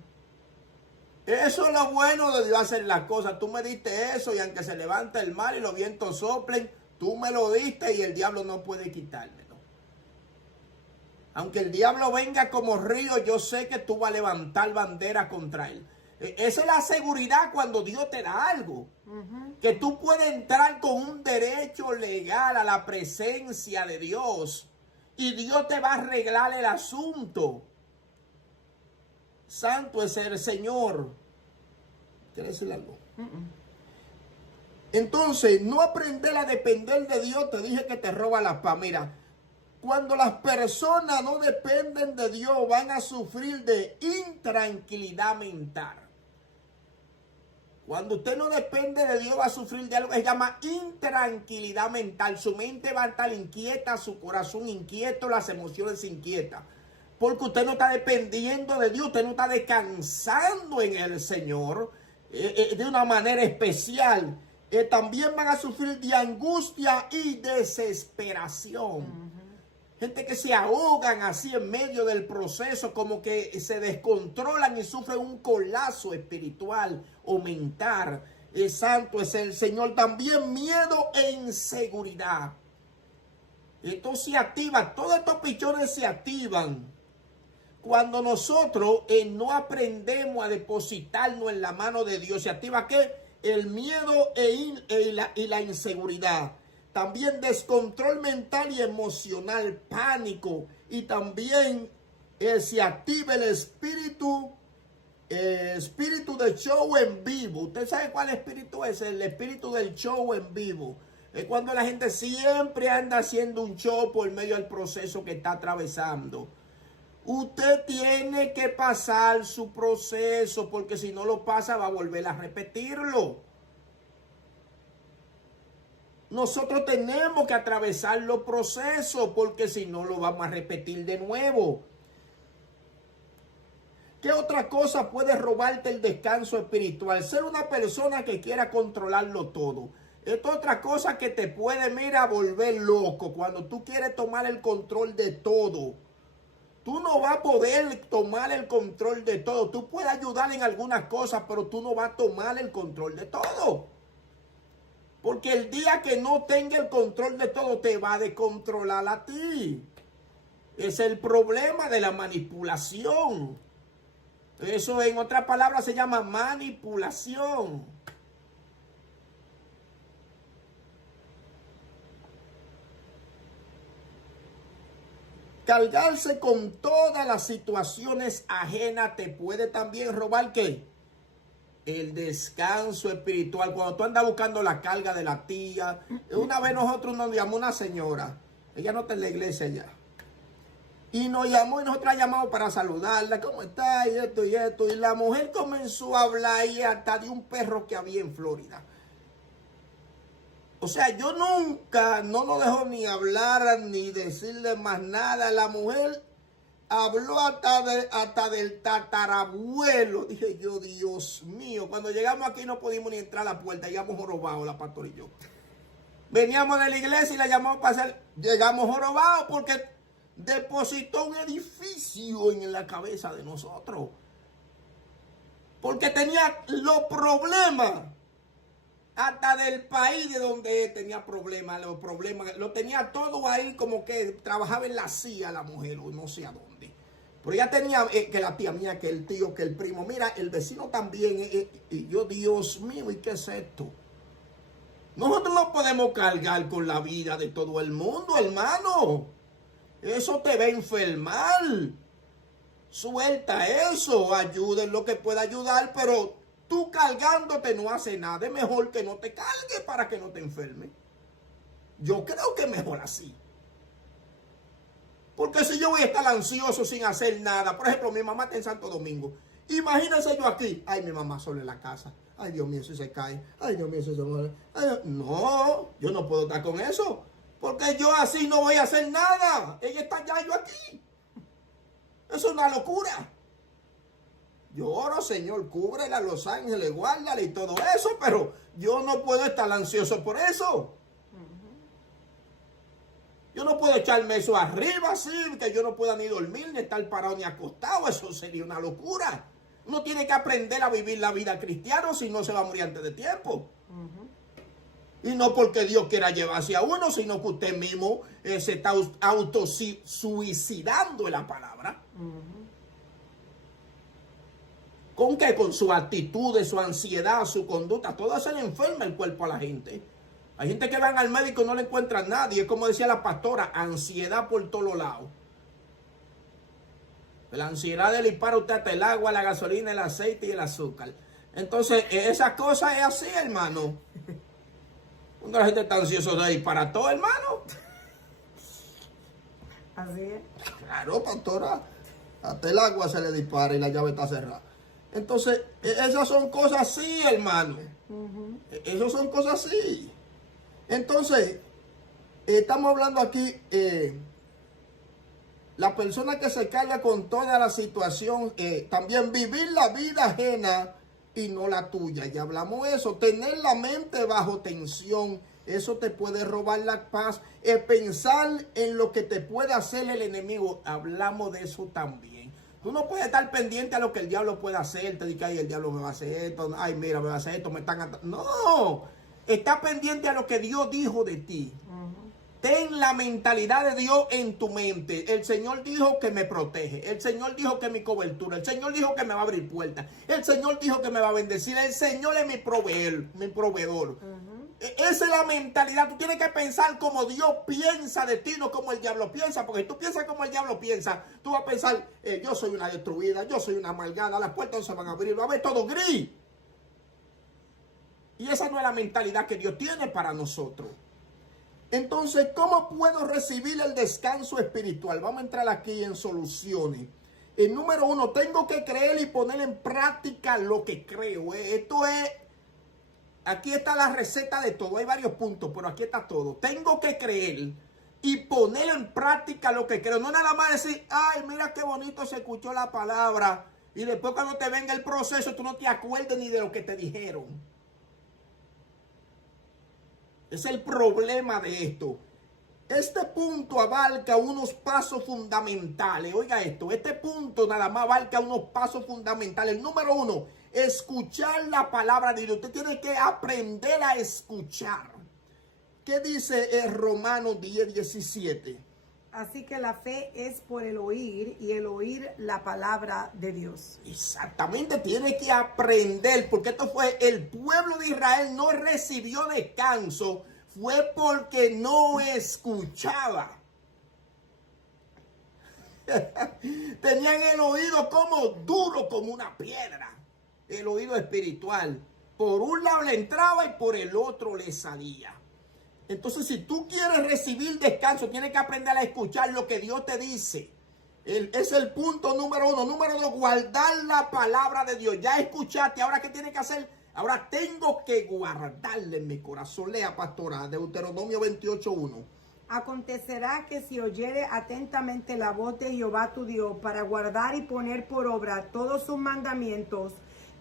Eso es lo bueno de Dios hacer las cosas. Tú me diste eso y aunque se levante el mar y los vientos soplen, tú me lo diste y el diablo no puede quitármelo. Aunque el diablo venga como río, yo sé que tú vas a levantar bandera contra él. Esa es la seguridad cuando Dios te da algo. Que tú puedes entrar con un derecho legal a la presencia de Dios. Y Dios te va a arreglar el asunto. Santo es el Señor. ¿Quieres decir algo? Entonces, no aprender a depender de Dios, te dije que te roba la paz. Mira, cuando las personas no dependen de Dios, van a sufrir de intranquilidad mental. Cuando usted no depende de Dios, va a sufrir de algo que se llama intranquilidad mental. Su mente va a estar inquieta, su corazón inquieto, las emociones inquietas. Porque usted no está dependiendo de Dios, usted no está descansando en el Señor de una manera especial. También van a sufrir de angustia y desesperación. Gente que se ahogan así en medio del proceso, como que se descontrolan y sufren un colapso espiritual o mental. Santo es el Señor. También miedo e inseguridad. Esto se activa, todos estos pichones se activan cuando nosotros no aprendemos a depositarnos en la mano de Dios. Se activa ¿qué? El miedo y la inseguridad. También descontrol mental y emocional, pánico. Y también se activa el espíritu de show en vivo. ¿Usted sabe cuál espíritu es? El espíritu del show en vivo. Es cuando la gente siempre anda haciendo un show por medio del proceso que está atravesando. Usted tiene que pasar su proceso, porque si no lo pasa va a volver a repetirlo. Nosotros tenemos que atravesar los procesos, porque si no lo vamos a repetir de nuevo. ¿Qué otra cosa puede robarte el descanso espiritual? Ser una persona que quiera controlarlo todo. Esto es otra cosa que te puede, volver loco. Cuando tú quieres tomar el control de todo. Tú no vas a poder tomar el control de todo. Tú puedes ayudar en algunas cosas, pero tú no vas a tomar el control de todo. Porque el día que no tenga el control de todo, te va a descontrolar a ti. Es el problema de la manipulación. Eso, en otras palabras, se llama manipulación. Cargarse con todas las situaciones ajenas te puede también robar ¿qué? El descanso espiritual. Cuando tú andas buscando la carga de la tía. Una vez nosotros nos llamó una señora. Ella no está en la iglesia ya. Y nos llamó y nosotros la llamamos para saludarla. ¿Cómo está? Y esto y esto. Y la mujer comenzó a hablar y hasta de un perro que había en Florida. O sea, yo nunca, no nos dejó ni hablar ni decirle más nada. La mujer habló hasta del tatarabuelo. Dije yo, Dios mío. Cuando llegamos aquí no pudimos ni entrar a la puerta. Llegamos jorobados, la pastora y yo. Veníamos de la iglesia y la llamamos para hacer. Llegamos jorobados porque depositó un edificio en la cabeza de nosotros. Porque tenía los problemas. Hasta del país de donde tenía problemas, lo tenía todo ahí, como que trabajaba en la CIA la mujer, o no sé a dónde. Pero ella tenía que la tía mía, que el tío, que el primo, mira, el vecino también, y yo, Dios mío, ¿y qué es esto? Nosotros no podemos cargar con la vida de todo el mundo, hermano. Eso te va a enfermar. Suelta eso, ayuda en lo que pueda ayudar, pero tú cargándote no hace nada. Es mejor que no te cargue para que no te enferme. Yo creo que es mejor así. Porque si yo voy a estar ansioso sin hacer nada, por ejemplo, mi mamá está en Santo Domingo. Imagínense yo aquí. Ay, mi mamá sola en la casa. Ay, Dios mío, si se cae. Ay, Dios mío, si se muere. Ay, no, yo no puedo estar con eso. Porque yo así no voy a hacer nada. Ella está allá, yo aquí. Eso es una locura. Yo oro, Señor, cúbrela a los ángeles, guárdala y todo eso, pero yo no puedo estar ansioso por eso. Yo no puedo echarme eso arriba así, que yo no pueda ni dormir, ni estar parado, ni acostado. Eso sería una locura. Uno tiene que aprender a vivir la vida cristiana, si no se va a morir antes de tiempo. Y no porque Dios quiera llevarse a uno, sino que usted mismo se está autosuicidando en la palabra. ¿Con qué? Con su actitud, su ansiedad, su conducta. Todo eso le enferma el cuerpo a la gente. Hay gente que van al médico y no le encuentran nadie. Es como decía la pastora, ansiedad por todos lados. La ansiedad le dispara usted hasta el agua, la gasolina, el aceite y el azúcar. Entonces, esa cosa es así, hermano. Cuando la gente está ansiosa de disparar todo, hermano. Así es. Claro, pastora. Hasta el agua se le dispara y la llave está cerrada. Entonces, esas son cosas así, hermano. Esas son cosas así. Entonces, estamos hablando aquí, la persona que se carga con toda la situación, también vivir la vida ajena y no la tuya. Ya hablamos de eso. Tener la mente bajo tensión, eso te puede robar la paz. Pensar en lo que te puede hacer el enemigo, hablamos de eso también. Tú no puedes estar pendiente a lo que el diablo puede hacer. Te dice, ay, el diablo me va a hacer esto. Ay, mira, me va a hacer esto. Me están atacando. No. Está pendiente a lo que Dios dijo de ti. Ten la mentalidad de Dios en tu mente. El Señor dijo que me protege. El Señor dijo que es mi cobertura. El Señor dijo que me va a abrir puertas. El Señor dijo que me va a bendecir. El Señor es mi proveedor. Esa es la mentalidad. Tú tienes que pensar como Dios piensa de ti, no como el diablo piensa. Porque si tú piensas como el diablo piensa, tú vas a pensar, yo soy una destruida, yo soy una amargada, las puertas no se van a abrir, va a ver todo gris. Y esa no es la mentalidad que Dios tiene para nosotros. Entonces, ¿cómo puedo recibir el descanso espiritual? Vamos a entrar aquí en soluciones. El número 1, tengo que creer y poner en práctica lo que creo. Esto es, aquí está la receta de todo. Hay varios puntos, pero aquí está todo. Tengo que creer y poner en práctica lo que creo. No nada más decir, ay, mira qué bonito se escuchó la palabra. Y después cuando te venga el proceso, tú no te acuerdes ni de lo que te dijeron. Es el problema de esto. Este punto abarca unos pasos fundamentales. Oiga esto, este punto nada más abarca unos pasos fundamentales. El número 1, escuchar la palabra de Dios. Usted tiene que aprender a escuchar. ¿Qué dice Romanos 10:17? Así que la fe es por el oír y el oír la palabra de Dios. Exactamente, tiene que aprender, porque esto fue, el pueblo de Israel no recibió descanso, fue porque no escuchaba. Tenían el oído como duro como una piedra. el oído espiritual. Por un lado le entraba y por el otro le salía. Entonces, si tú quieres recibir descanso, tienes que aprender a escuchar lo que Dios te dice. Es el punto número 1. Número 2, guardar la palabra de Dios. Ya escuchaste, ahora ¿qué tienes que hacer? Ahora tengo que guardarla en mi corazón. Lea, pastora, Deuteronomio 28:1. Acontecerá que si oyere atentamente la voz de Jehová tu Dios para guardar y poner por obra todos sus mandamientos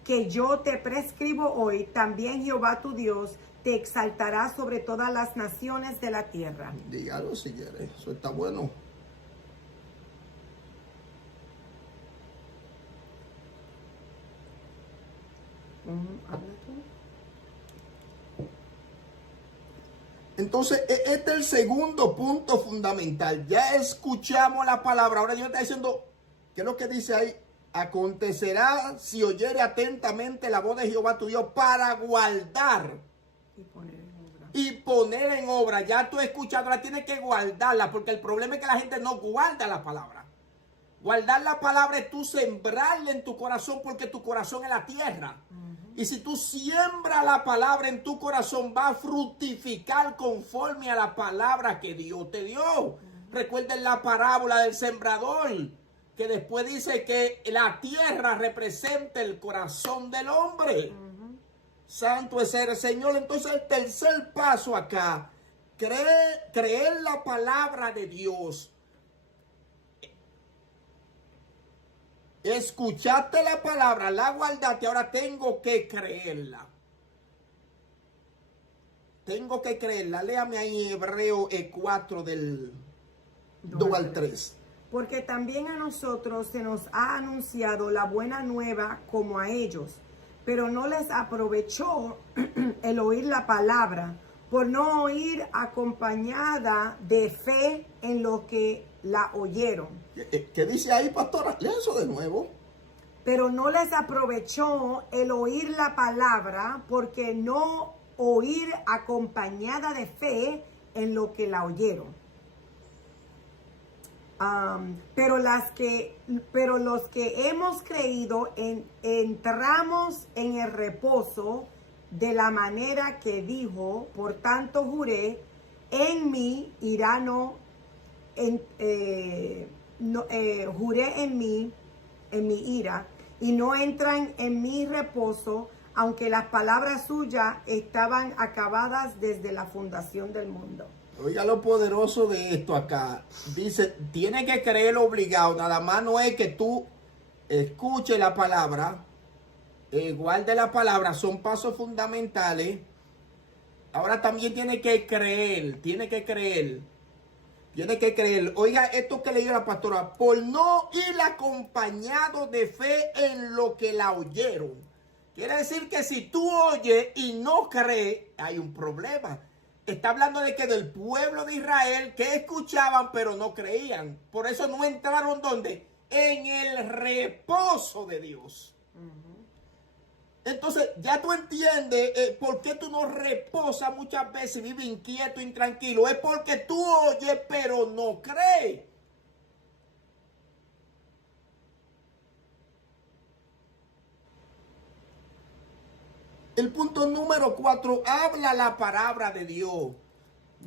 que yo te prescribo hoy, también Jehová tu Dios te exaltará sobre todas las naciones de la tierra. Dígalo si quiere, eso está bueno. Habla tú. Entonces, este es el segundo punto fundamental. Ya escuchamos la palabra. Ahora Dios está diciendo, ¿qué es lo que dice ahí? Acontecerá si oyere atentamente la voz de Jehová tu Dios para guardar y poner en obra. Ya tú escuchado, ahora tienes que guardarla, porque el problema es que la gente no guarda la palabra. Guardar la palabra es tú sembrarla en tu corazón, porque tu corazón es la tierra. Y si tú siembras la palabra en tu corazón, va a fructificar conforme a la palabra que Dios te dio. Recuerden la parábola del sembrador, que después dice que la tierra representa el corazón del hombre. Santo es el Señor. Entonces el tercer paso acá, creer la palabra de Dios. Escuchaste la palabra, la guardaste, ahora tengo que creerla. Tengo que creerla. Léame ahí Hebreo 4 del 2 al 3. Porque también a nosotros se nos ha anunciado la buena nueva como a ellos, pero no les aprovechó el oír la palabra, por no oír acompañada de fe en lo que la oyeron. ¿Qué dice ahí, pastora? Lea eso de nuevo. Pero no les aprovechó el oír la palabra, porque no oír acompañada de fe en lo que la oyeron. Pero los que hemos creído entramos en el reposo de la manera que dijo, por tanto juré en mí juré en mi ira, y no entran en mi reposo, aunque las palabras suyas estaban acabadas desde la fundación del mundo. Oiga lo poderoso de esto acá. Dice, tiene que creer obligado. Nada más no es que tú escuches la palabra, guarde la palabra. Son pasos fundamentales. Ahora también tiene que creer. Oiga esto que leyó la pastora. Por no ir acompañado de fe en lo que la oyeron. Quiere decir que si tú oyes y no crees, hay un problema. Está hablando de que del pueblo de Israel que escuchaban pero no creían. Por eso no entraron ¿dónde? En el reposo de Dios. Entonces ya tú entiendes por qué tú no reposas muchas veces y vives inquieto, intranquilo. Es porque tú oyes pero no crees. El punto número 4, habla la palabra de Dios.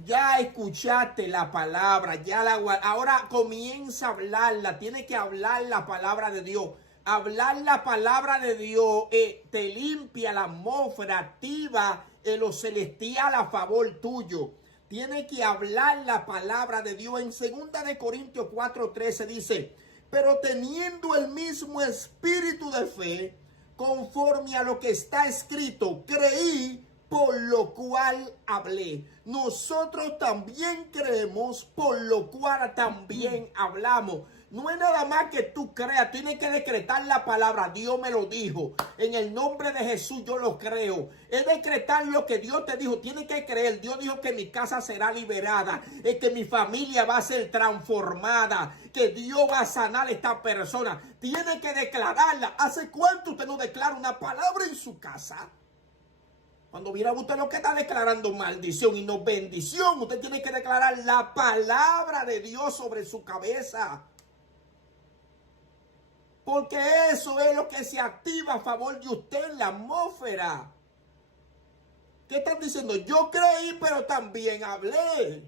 Ya escuchaste la palabra, ahora comienza a hablarla. Tienes que hablar la palabra de Dios. Hablar la palabra de Dios te limpia la atmósfera, activa lo celestial a favor tuyo. Tienes que hablar la palabra de Dios. En 2 Corintios 4:13 dice, pero teniendo el mismo espíritu de fe, conforme a lo que está escrito, creí, por lo cual hablé. Nosotros también creemos, por lo cual también hablamos. No es nada más que tú creas, tienes que decretar la palabra. Dios me lo dijo. En el nombre de Jesús yo lo creo. Es decretar lo que Dios te dijo. Tienes que creer. Dios dijo que mi casa será liberada, que mi familia va a ser transformada, que Dios va a sanar a esta persona. Tiene que declararla. ¿Hace cuánto usted no declara una palabra en su casa? Cuando mira usted lo que está declarando maldición y no bendición, usted tiene que declarar la palabra de Dios sobre su cabeza. Porque eso es lo que se activa a favor de usted en la atmósfera. ¿Qué están diciendo? Yo creí, pero también hablé.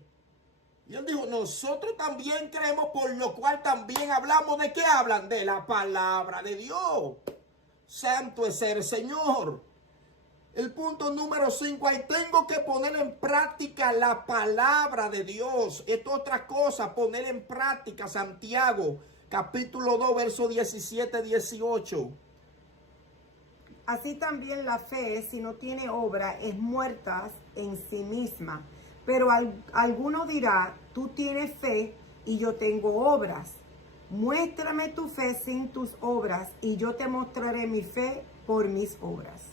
Y él dijo, nosotros también creemos, por lo cual también hablamos. ¿De qué hablan? De la palabra de Dios. Santo es el Señor. El punto número 5, ahí tengo que poner en práctica la palabra de Dios. Esto es otra cosa, poner en práctica. Santiago, capítulo 2, verso 17-18. Así también la fe, si no tiene obra, es muerta en sí misma. Pero alguno dirá, tú tienes fe y yo tengo obras. Muéstrame tu fe sin tus obras y yo te mostraré mi fe por mis obras.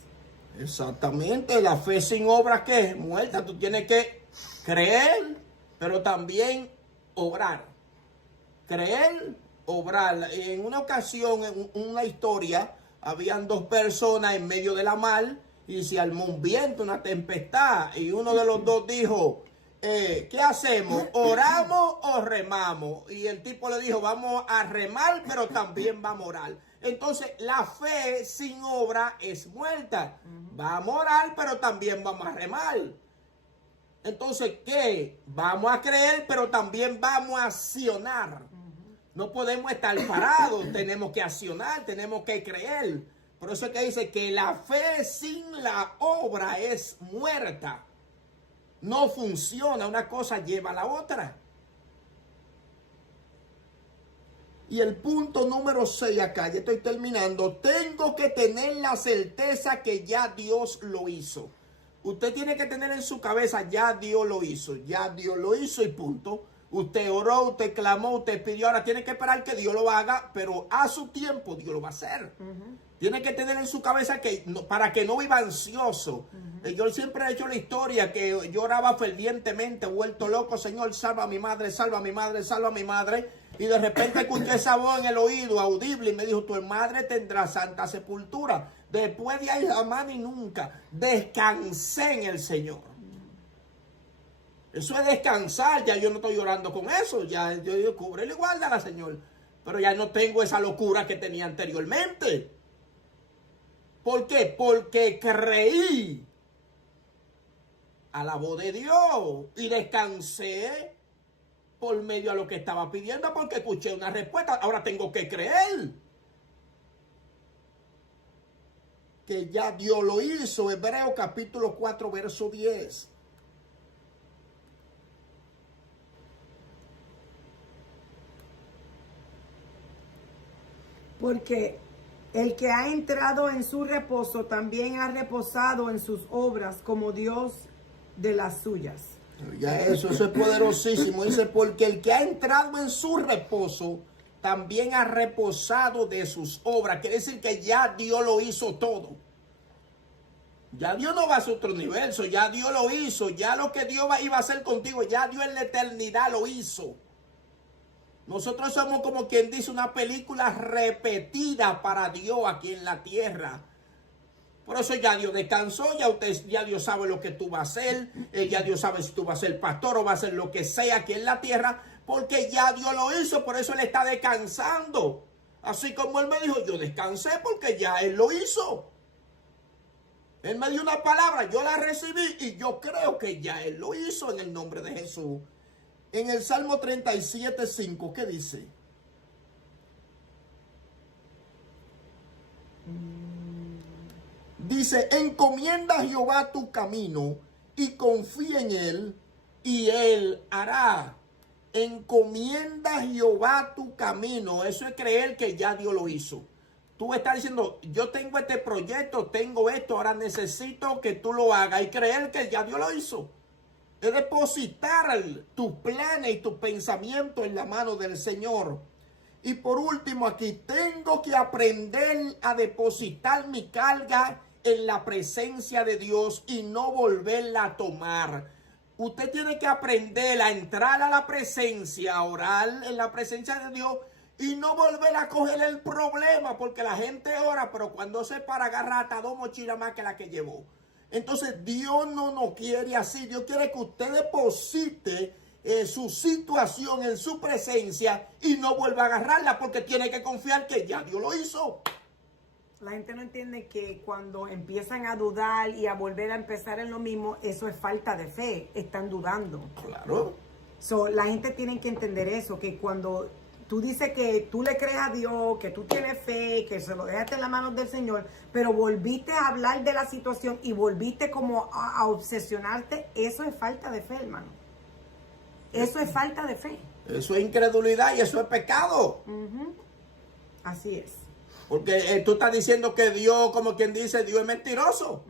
Exactamente, la fe sin obras que es muerta. Tú tienes que creer, pero también obrar. Creer, obrar. En una ocasión, en una historia, habían dos personas en medio de la mar y se armó un viento, una tempestad. Y uno de los dos dijo, ¿qué hacemos? ¿Oramos o remamos? Y el tipo le dijo, vamos a remar, pero también vamos a orar. Entonces, la fe sin obra es muerta. Vamos a orar, pero también vamos a remar. Entonces, ¿qué? Vamos a creer, pero también vamos a accionar. No podemos estar parados, tenemos que accionar, tenemos que creer. Por eso es que dice que la fe sin la obra es muerta. No funciona, una cosa lleva a la otra. Y el punto número 6 acá, ya estoy terminando. Tengo que tener la certeza que ya Dios lo hizo. Usted tiene que tener en su cabeza, ya Dios lo hizo. Ya Dios lo hizo y punto. Usted oró, usted clamó, usted pidió. Ahora tiene que esperar que Dios lo haga, pero a su tiempo Dios lo va a hacer. Tiene que tener en su cabeza que para que no viva ansioso. Yo siempre he hecho la historia que yo oraba fervientemente, vuelto loco, Señor, salva a mi madre, salva a mi madre, salva a mi madre. Y de repente escuché esa voz en el oído, audible, y me dijo, tu madre tendrá santa sepultura. Después de ahí jamás ni nunca descansé en el Señor. Eso es descansar, ya yo no estoy llorando con eso, ya yo cúbrele y guárdala, Señor. Pero ya no tengo esa locura que tenía anteriormente. ¿Por qué? Porque creí a la voz de Dios y descansé por medio de lo que estaba pidiendo porque escuché una respuesta. Ahora tengo que creer que ya Dios lo hizo. Hebreos capítulo 4, verso 10. Porque el que ha entrado en su reposo también ha reposado en sus obras como Dios de las suyas. Ya eso es poderosísimo. Dice, porque el que ha entrado en su reposo también ha reposado de sus obras. Quiere decir que ya Dios lo hizo todo. Ya Dios no va a su otro universo, ya Dios lo hizo. Ya lo que Dios iba a hacer contigo, ya Dios en la eternidad lo hizo. Nosotros somos como quien dice una película repetida para Dios aquí en la tierra. Por eso ya Dios descansó, ya Dios sabe lo que tú vas a hacer, ya Dios sabe si tú vas a ser pastor o vas a hacer lo que sea aquí en la tierra, porque ya Dios lo hizo, por eso Él está descansando. Así como Él me dijo, yo descansé porque ya Él lo hizo. Él me dio una palabra, yo la recibí y yo creo que ya Él lo hizo en el nombre de Jesús. En el Salmo 37:5, ¿qué dice? Dice, encomienda a Jehová tu camino y confía en Él y Él hará. Encomienda a Jehová tu camino. Eso es creer que ya Dios lo hizo. Tú estás diciendo, yo tengo este proyecto, tengo esto, ahora necesito que tú lo hagas y creer que ya Dios lo hizo. Es depositar tus planes y tus pensamientos en la mano del Señor. Y por último aquí, tengo que aprender a depositar mi carga en la presencia de Dios y no volverla a tomar. Usted tiene que aprender a entrar a la presencia, a orar en la presencia de Dios y no volver a coger el problema, porque la gente ora, pero cuando se para agarra hasta 2 mochilas más que la que llevó. Entonces Dios no nos quiere así. Dios quiere que usted deposite su situación en su presencia y no vuelve a agarrarla porque tiene que confiar que ya Dios lo hizo. La gente no entiende que cuando empiezan a dudar y a volver a empezar en lo mismo, eso es falta de fe, están dudando. Claro. La gente tiene que entender eso, que cuando tú dices que tú le crees a Dios, que tú tienes fe, que se lo dejaste en las manos del Señor, pero volviste a hablar de la situación y volviste como a obsesionarte, eso es falta de fe, hermano. Eso es falta de fe. Eso es incredulidad y eso es pecado. Así es. Porque tú estás diciendo que Dios, como quien dice, Dios es mentiroso.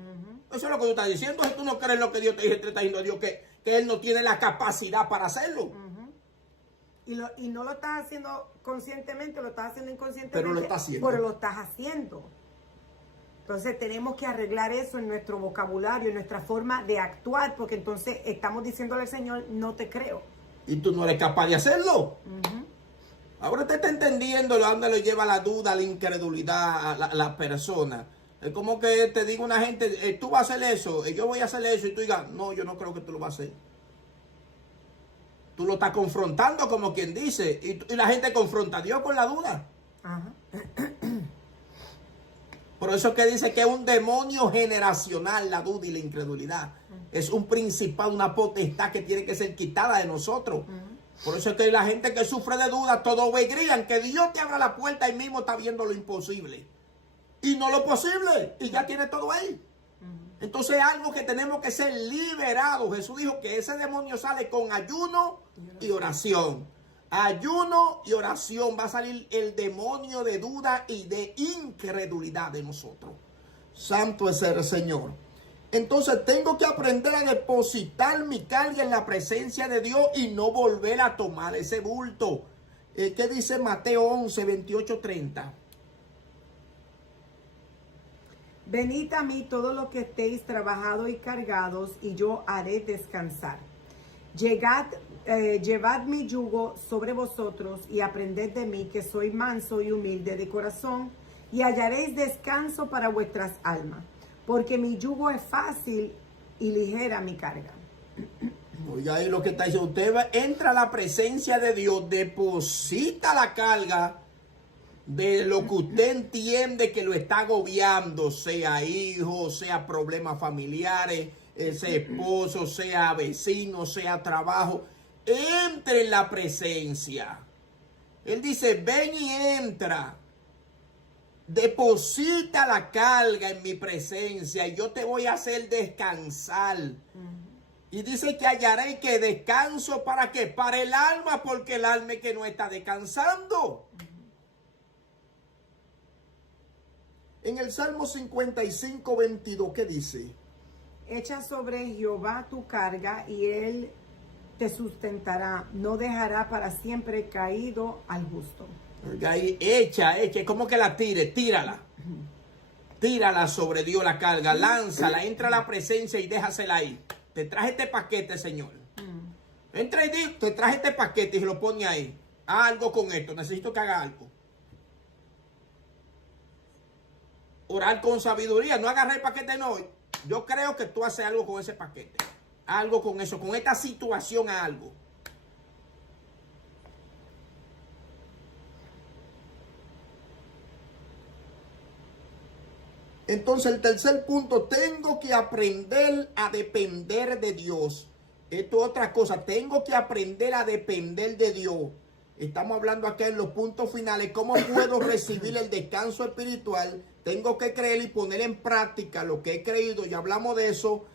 Eso es lo que tú estás diciendo. Si tú no crees lo que Dios te dice, te está diciendo a Dios que Él no tiene la capacidad para hacerlo. Y no lo estás haciendo conscientemente, lo estás haciendo inconscientemente. Pero lo estás haciendo. Pero lo estás haciendo. Entonces tenemos que arreglar eso en nuestro vocabulario, en nuestra forma de actuar, porque entonces estamos diciéndole al Señor, no te creo. Y tú no eres capaz de hacerlo. Ahora te está entendiendo a dónde lo lleva la duda, la incredulidad a la persona. Es como que te diga una gente, tú vas a hacer eso, yo voy a hacer eso, y tú digas, no, yo no creo que tú lo vas a hacer. Tú lo estás confrontando como quien dice, y la gente confronta a Dios con la duda. Por eso es que dice que es un demonio generacional la duda y la incredulidad. Es un principado, una potestad que tiene que ser quitada de nosotros. Por eso es que la gente que sufre de dudas, todos veían que Dios te abra la puerta y mismo está viendo lo imposible. Y no lo posible. Y ya tiene todo ahí. Entonces es algo que tenemos que ser liberados. Jesús dijo que ese demonio sale con ayuno y oración. Ayuno y oración va a salir el demonio de duda y de incredulidad de nosotros. Santo es el Señor. Entonces tengo que aprender a depositar mi carga en la presencia de Dios y no volver a tomar ese bulto. ¿Qué dice Mateo 11, 28, 30? Venid a mí todos los que estéis trabajados y cargados, y yo haré descansar. Llevad mi yugo sobre vosotros y aprended de mí, que soy manso y humilde de corazón, y hallaréis descanso para vuestras almas, porque mi yugo es fácil y ligera mi carga. Oiga ahí lo que está diciendo. Usted entra a la presencia de Dios, deposita la carga de lo que usted entiende que lo está agobiando, sea hijo, sea problemas familiares, sea esposo, sea vecino, sea trabajo. Entre en la presencia. Él dice, ven y entra. Deposita la carga en mi presencia y yo te voy a hacer descansar. Y dice que hallaré que descanso para qué, para el alma, porque el alma es que no está descansando. En el Salmo 55, 22, ¿qué dice? Echa sobre Jehová tu carga y él te sustentará, no dejará para siempre caído al justo. Ahí, echa, como que la tire, tírala. Tírala sobre Dios la carga, lánzala, entra a la presencia y déjasela ahí. Te traje este paquete, Señor. Entra y di, te traje este paquete y se lo pone ahí. Haz algo con esto, necesito que haga algo. Orar con sabiduría, no agarrar el paquete, no. Yo creo que tú haces algo con ese paquete. Algo con eso, con esta situación, algo. Entonces el tercer punto, tengo que aprender a depender de Dios. Esto es otra cosa, tengo que aprender a depender de Dios. Estamos hablando acá en los puntos finales, ¿cómo puedo recibir el descanso espiritual? Tengo que creer y poner en práctica lo que he creído, ya hablamos de eso.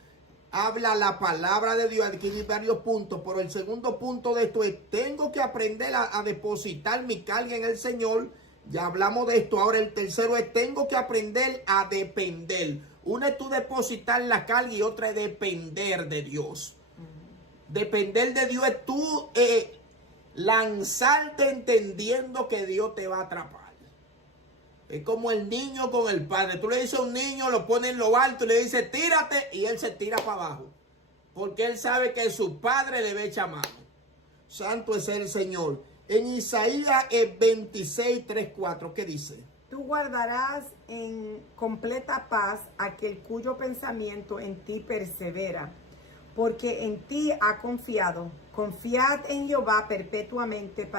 Habla la palabra de Dios, adquirir varios puntos, pero el segundo punto de esto es, tengo que aprender a depositar mi carga en el Señor. Ya hablamos de esto. Ahora el tercero es, tengo que aprender a depender. Una es tú depositar la carga y otra es depender de Dios. Depender de Dios es tú lanzarte entendiendo que Dios te va a atrapar. Es como el niño con el padre. Tú le dices a un niño, lo pone en lo alto y le dices, tírate, y él se tira para abajo. Porque él sabe que su padre le va a echar mano. Santo es el Señor. En Isaías 26, 3, 4, ¿qué dice? Tú guardarás en completa paz aquel cuyo pensamiento en ti persevera, porque en ti ha confiado. Confiad en Jehová perpetuamente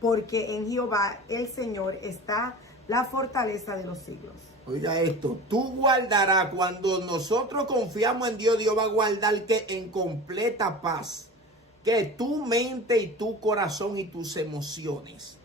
porque en Jehová el Señor está la fortaleza de los siglos. Oiga esto, tú guardarás, cuando nosotros confiamos en Dios, Dios va a guardar que en completa paz, que tu mente y tu corazón y tus emociones.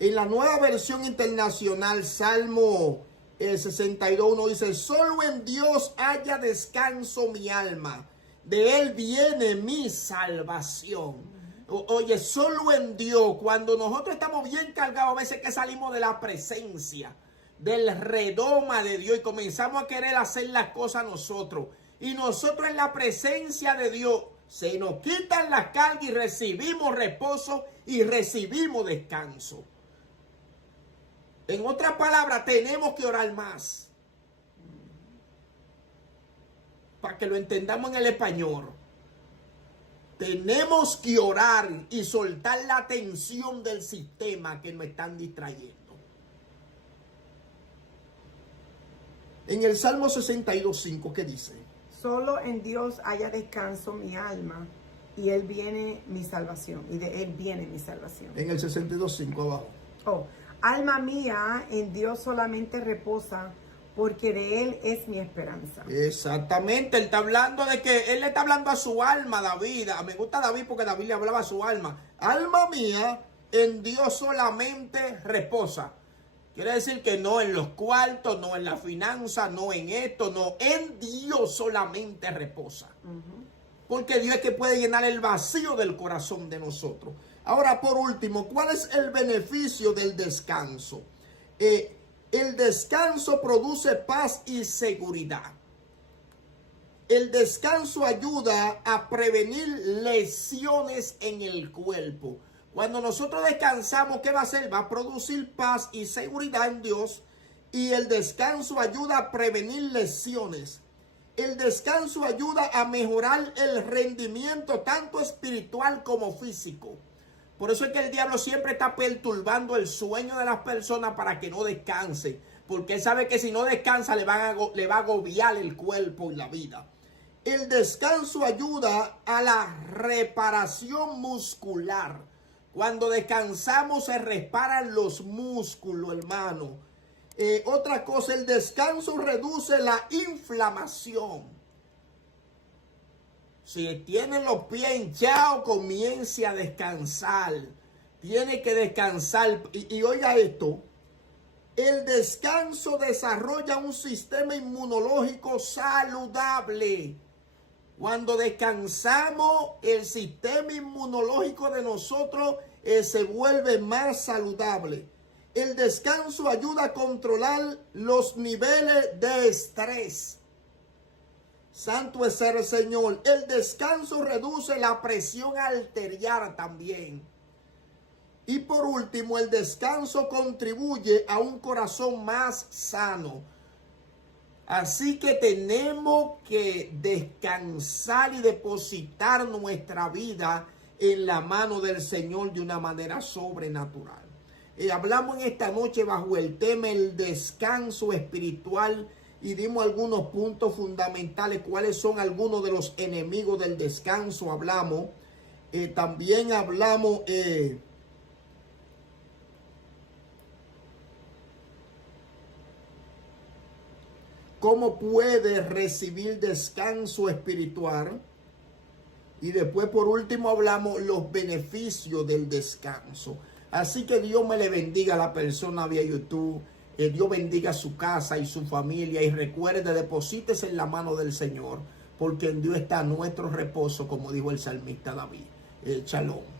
En la Nueva Versión Internacional, Salmo 62:1 dice: solo en Dios haya descanso mi alma, de Él viene mi salvación. Oye, solo en Dios, cuando nosotros estamos bien cargados, a veces que salimos de la presencia, del redoma de Dios y comenzamos a querer hacer las cosas nosotros. Y nosotros en la presencia de Dios se nos quitan las cargas y recibimos reposo y recibimos descanso. En otras palabras, tenemos que orar más. Para que lo entendamos en el español. Tenemos que orar y soltar la tensión del sistema que nos están distrayendo. En el Salmo 62:5, ¿qué dice? Solo en Dios haya descanso mi alma, y Él viene mi salvación, y de Él viene mi salvación. En el 62:5 abajo. Oh, alma mía, en Dios solamente reposa, porque de Él es mi esperanza. Exactamente, él está hablando de que él le está hablando a su alma, David. Me gusta David porque David le hablaba a su alma. Alma mía, en Dios solamente reposa. Quiere decir que no en los cuartos, no en la finanza, no en esto, no. En Dios solamente reposa. Porque Dios es que puede llenar el vacío del corazón de nosotros. Ahora, por último, ¿cuál es el beneficio del descanso? El descanso produce paz y seguridad. El descanso ayuda a prevenir lesiones en el cuerpo. Cuando nosotros descansamos, ¿qué va a hacer? Va a producir paz y seguridad en Dios. Y el descanso ayuda a prevenir lesiones. El descanso ayuda a mejorar el rendimiento tanto espiritual como físico. Por eso es que el diablo siempre está perturbando el sueño de las personas para que no descansen. Porque él sabe que si no descansa le va a agobiar el cuerpo y la vida. El descanso ayuda a la reparación muscular. Cuando descansamos se reparan los músculos, hermano. Otra cosa, el descanso reduce la inflamación. Si tiene los pies hinchados, comience a descansar. Tiene que descansar. Y oiga esto. El descanso desarrolla un sistema inmunológico saludable. Cuando descansamos, el sistema inmunológico de nosotros se vuelve más saludable. El descanso ayuda a controlar los niveles de estrés. Santo es el Señor. El descanso reduce la presión arterial también. Y por último, el descanso contribuye a un corazón más sano. Así que tenemos que descansar y depositar nuestra vida en la mano del Señor de una manera sobrenatural. Hablamos en esta noche bajo el tema el descanso espiritual y dimos algunos puntos fundamentales, cuáles son algunos de los enemigos del descanso. Hablamos, también hablamos cómo puede recibir descanso espiritual. Y después, por último, hablamos los beneficios del descanso. Así que Dios me le bendiga a la persona vía YouTube. Dios bendiga su casa y su familia. Y recuerde, deposítese en la mano del Señor, porque en Dios está nuestro reposo, como dijo el salmista David. Shalom.